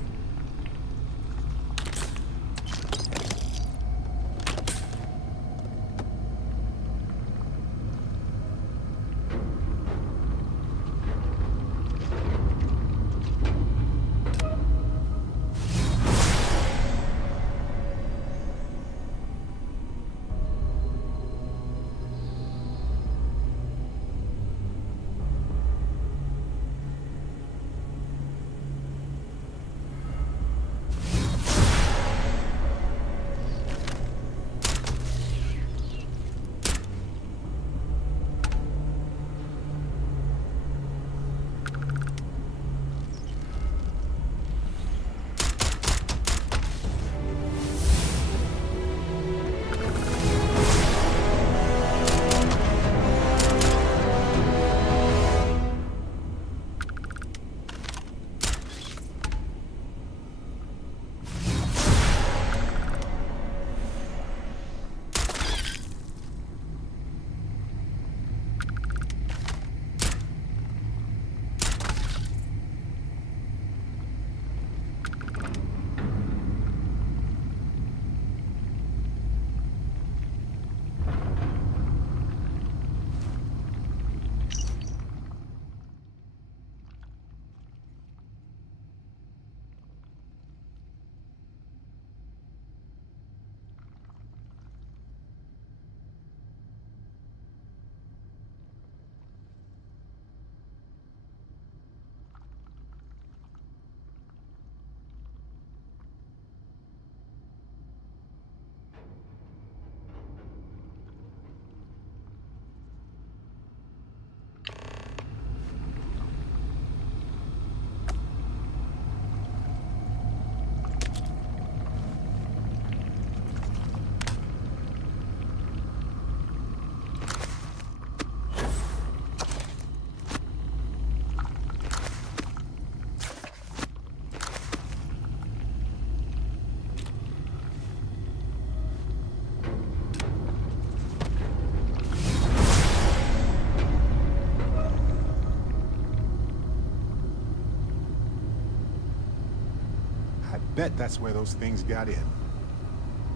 Bet that's where those things got in.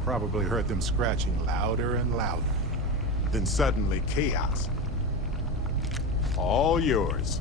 Probably heard them scratching louder and louder. Then suddenly chaos. All yours.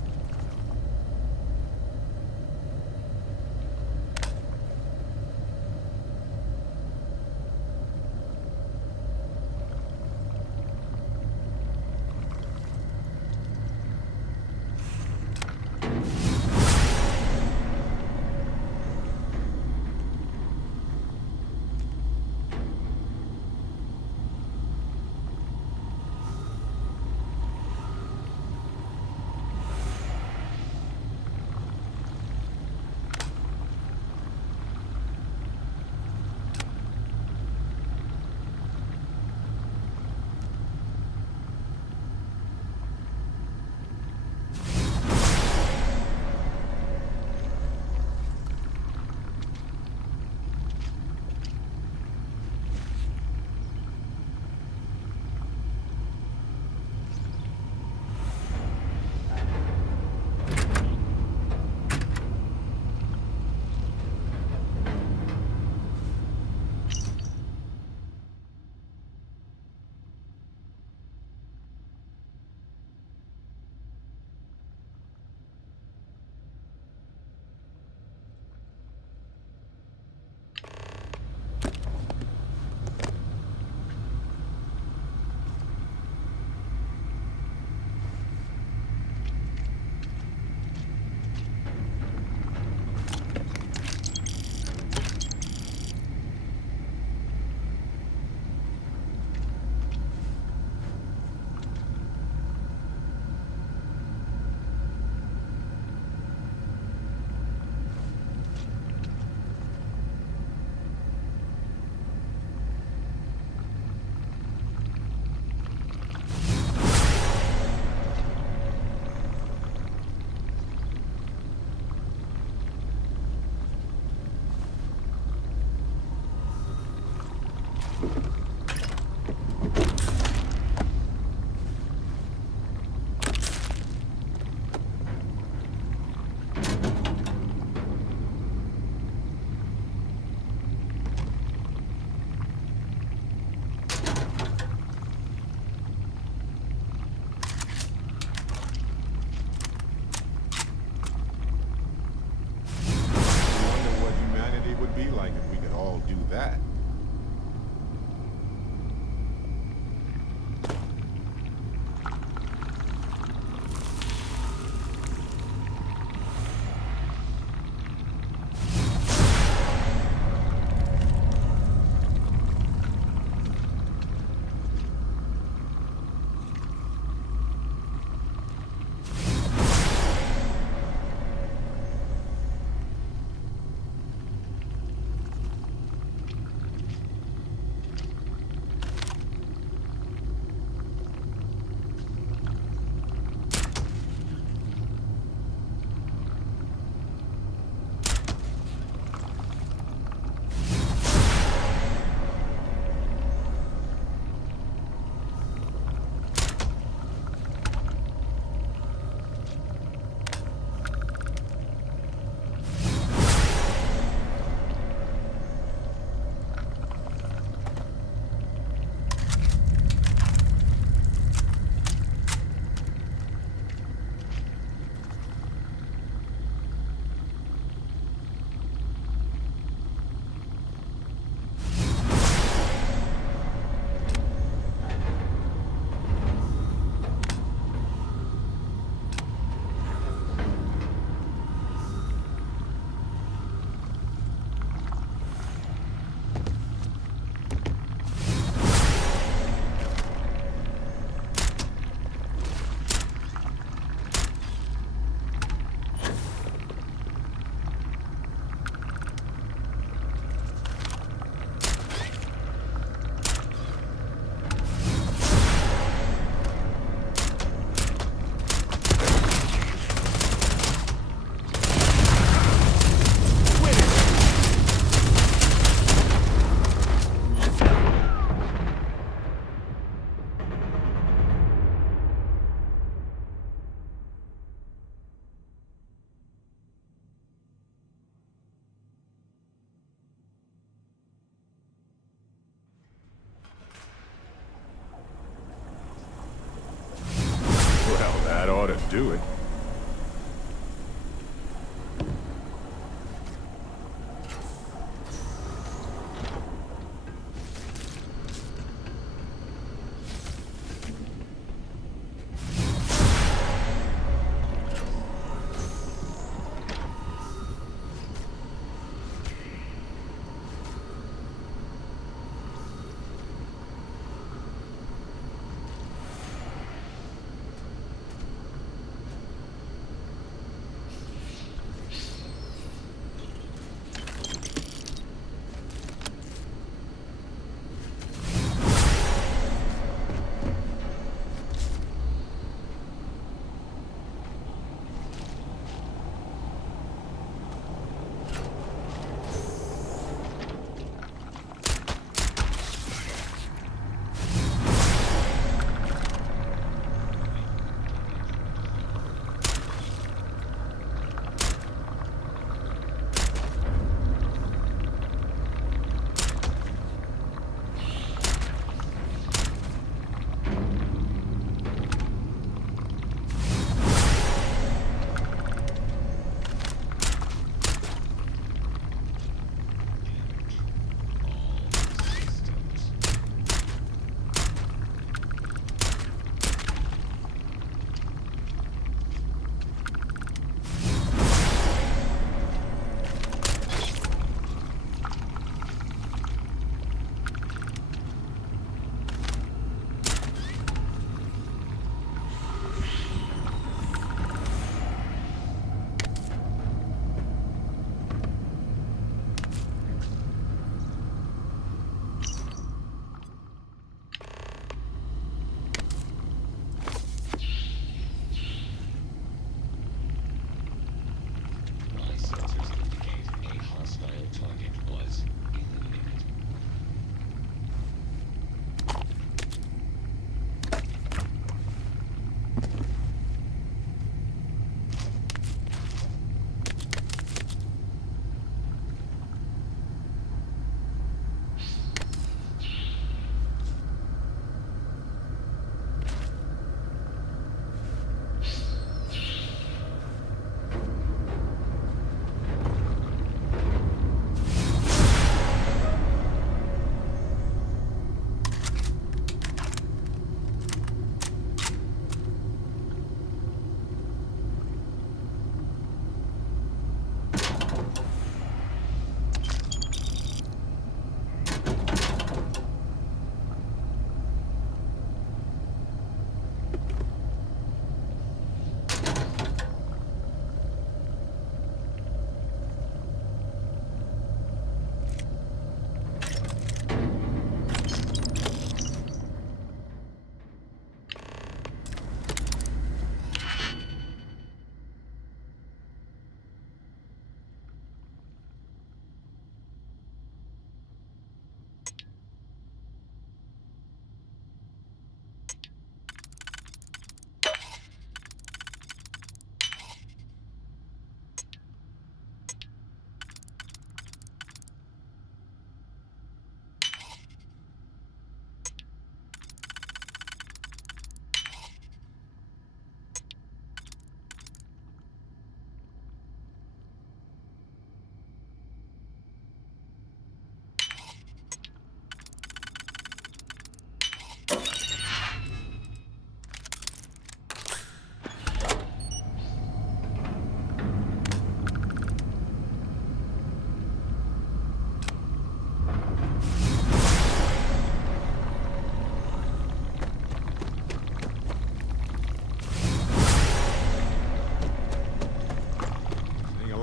do it.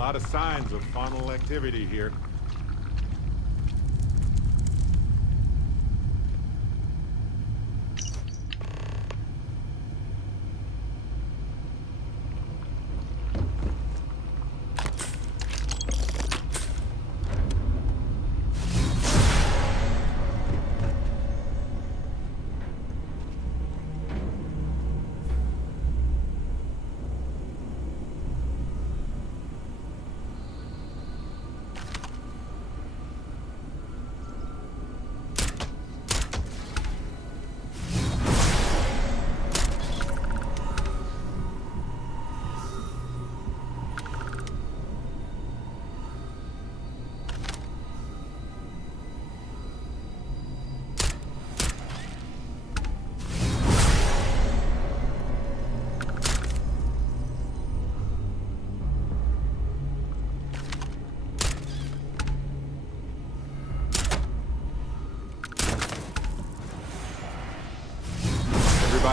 lot of signs of faunal activity here.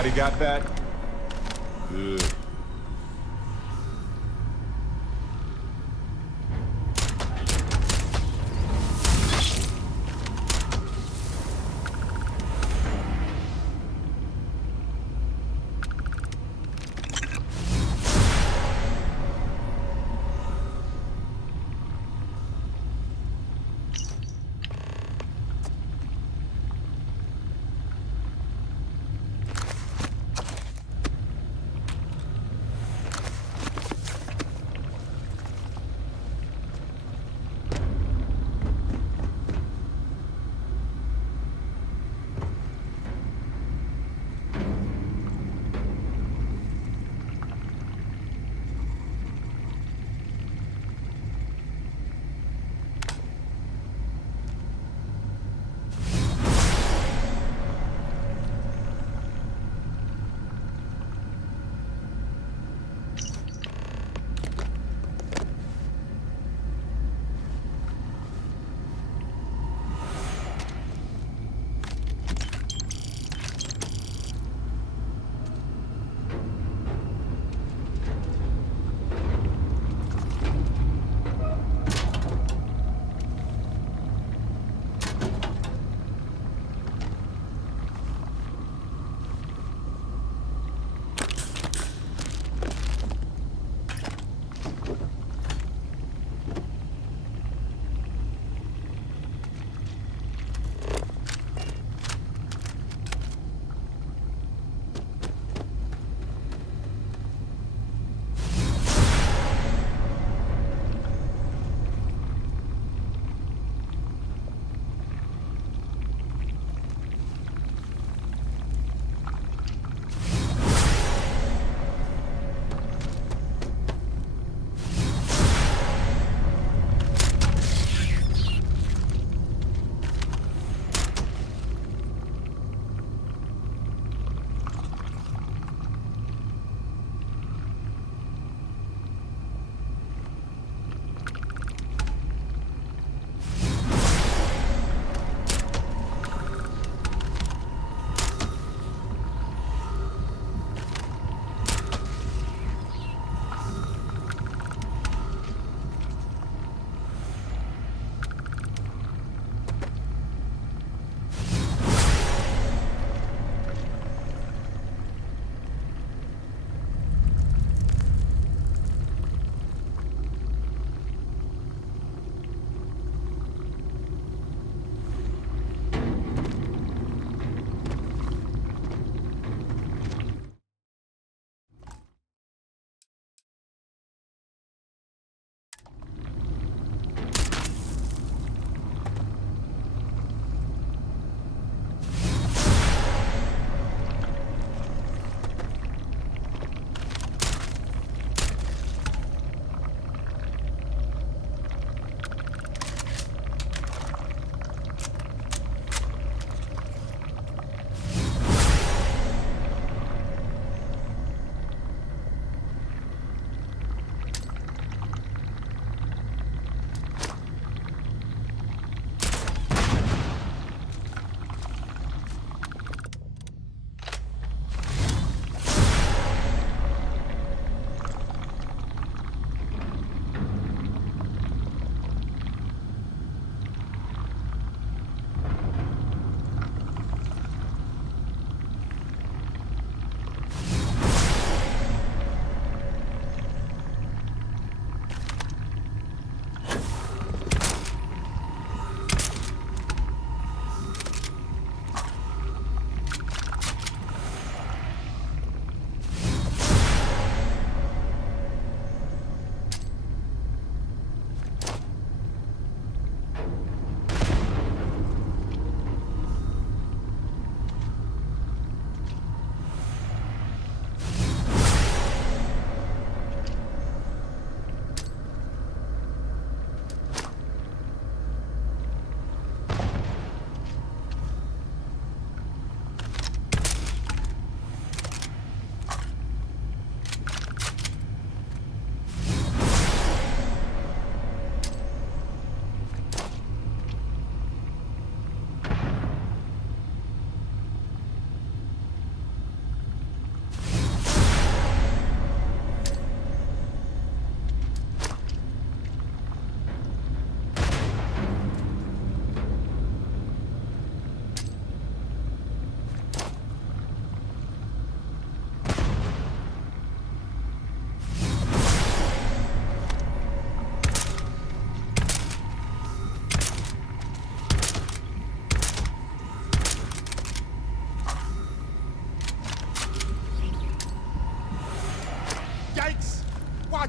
Everybody got that? Good.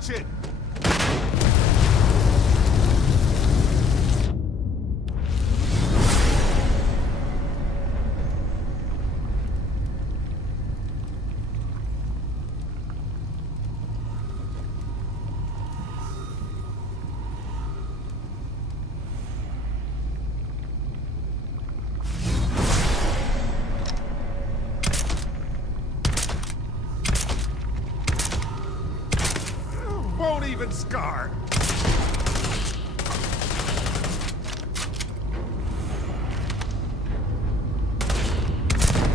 Watch it! Won't even scar.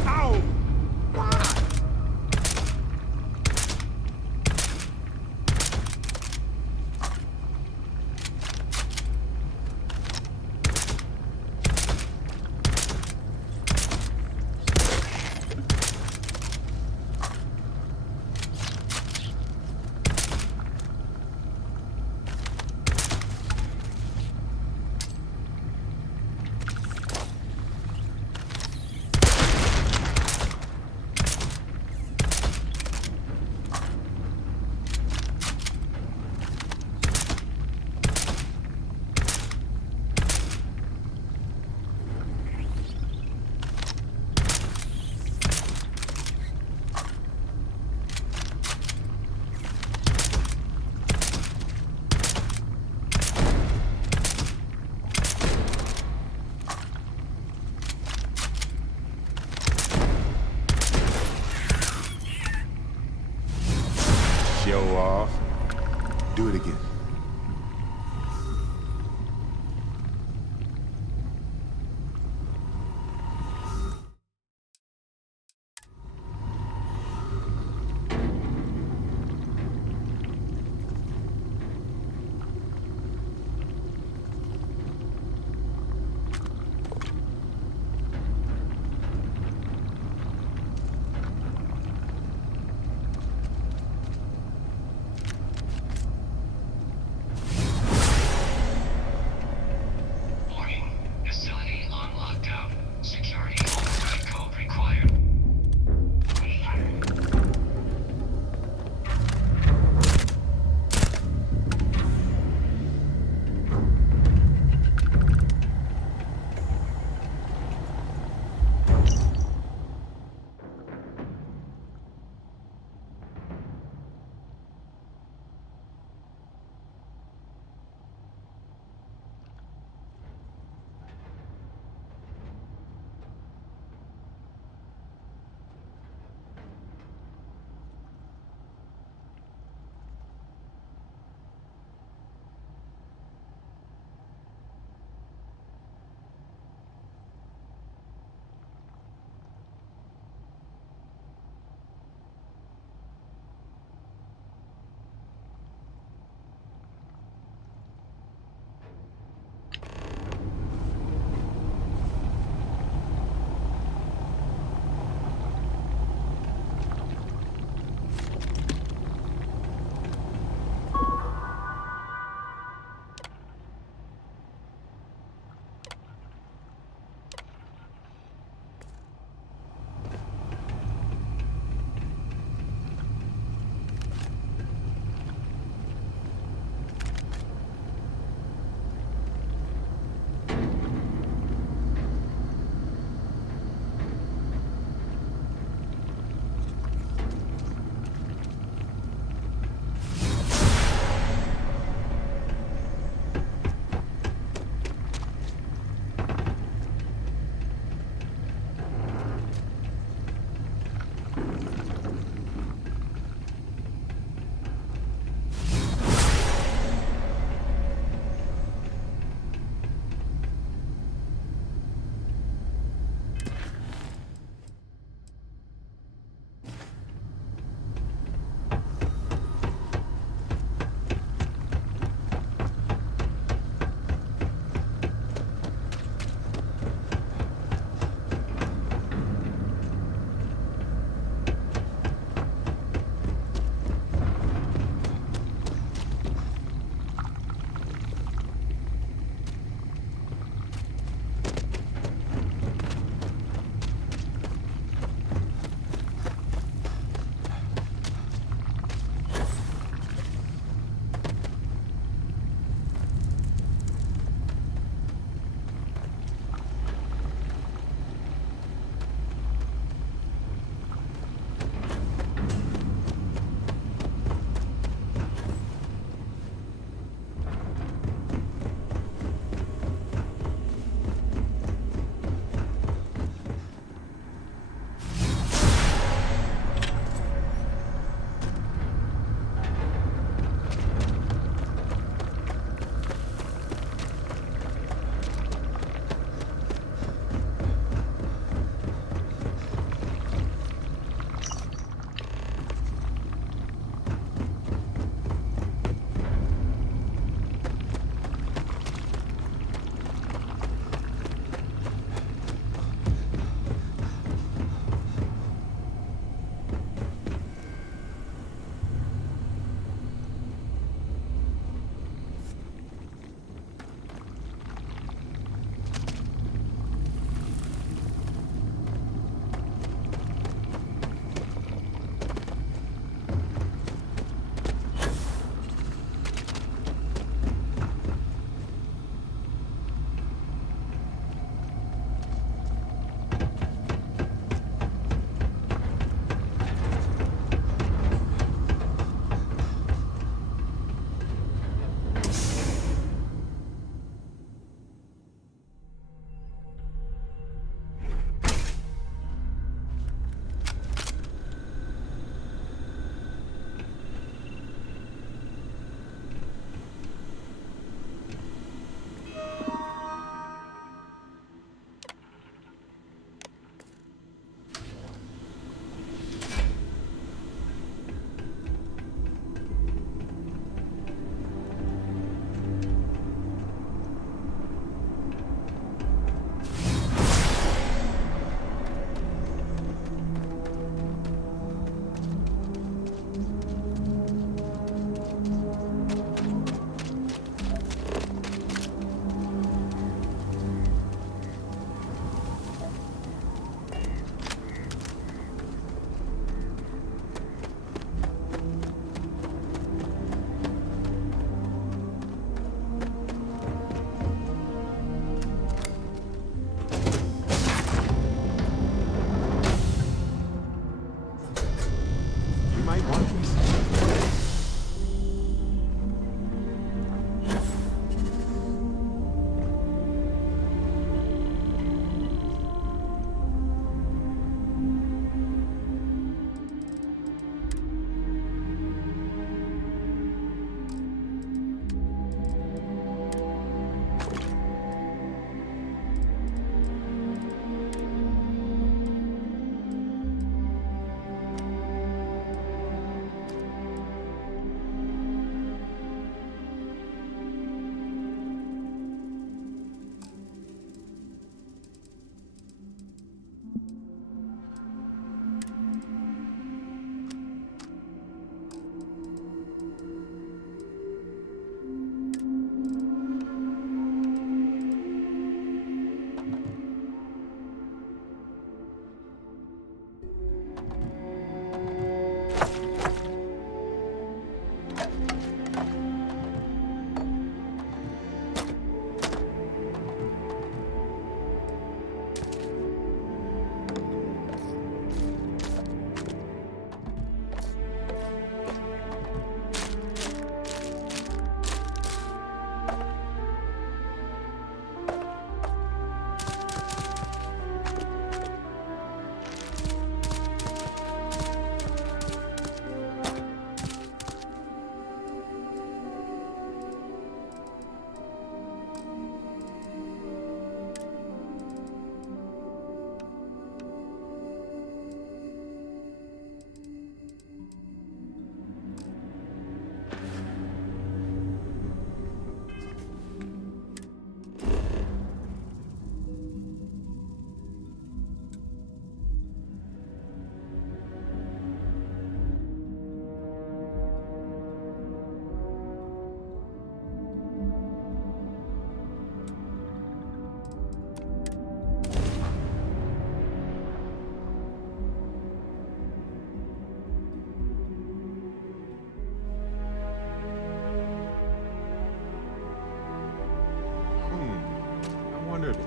Ow! Why? Show off. Do it again.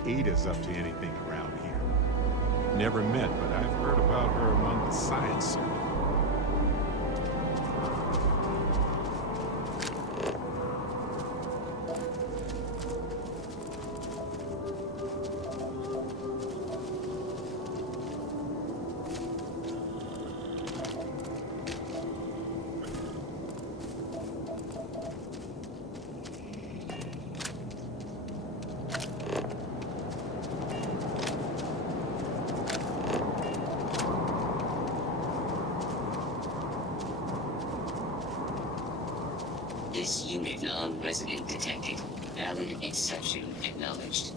Ada's up to anything around here. Never met, but I've heard about her among the science circle. This unit non-resident detected. Valid exception acknowledged.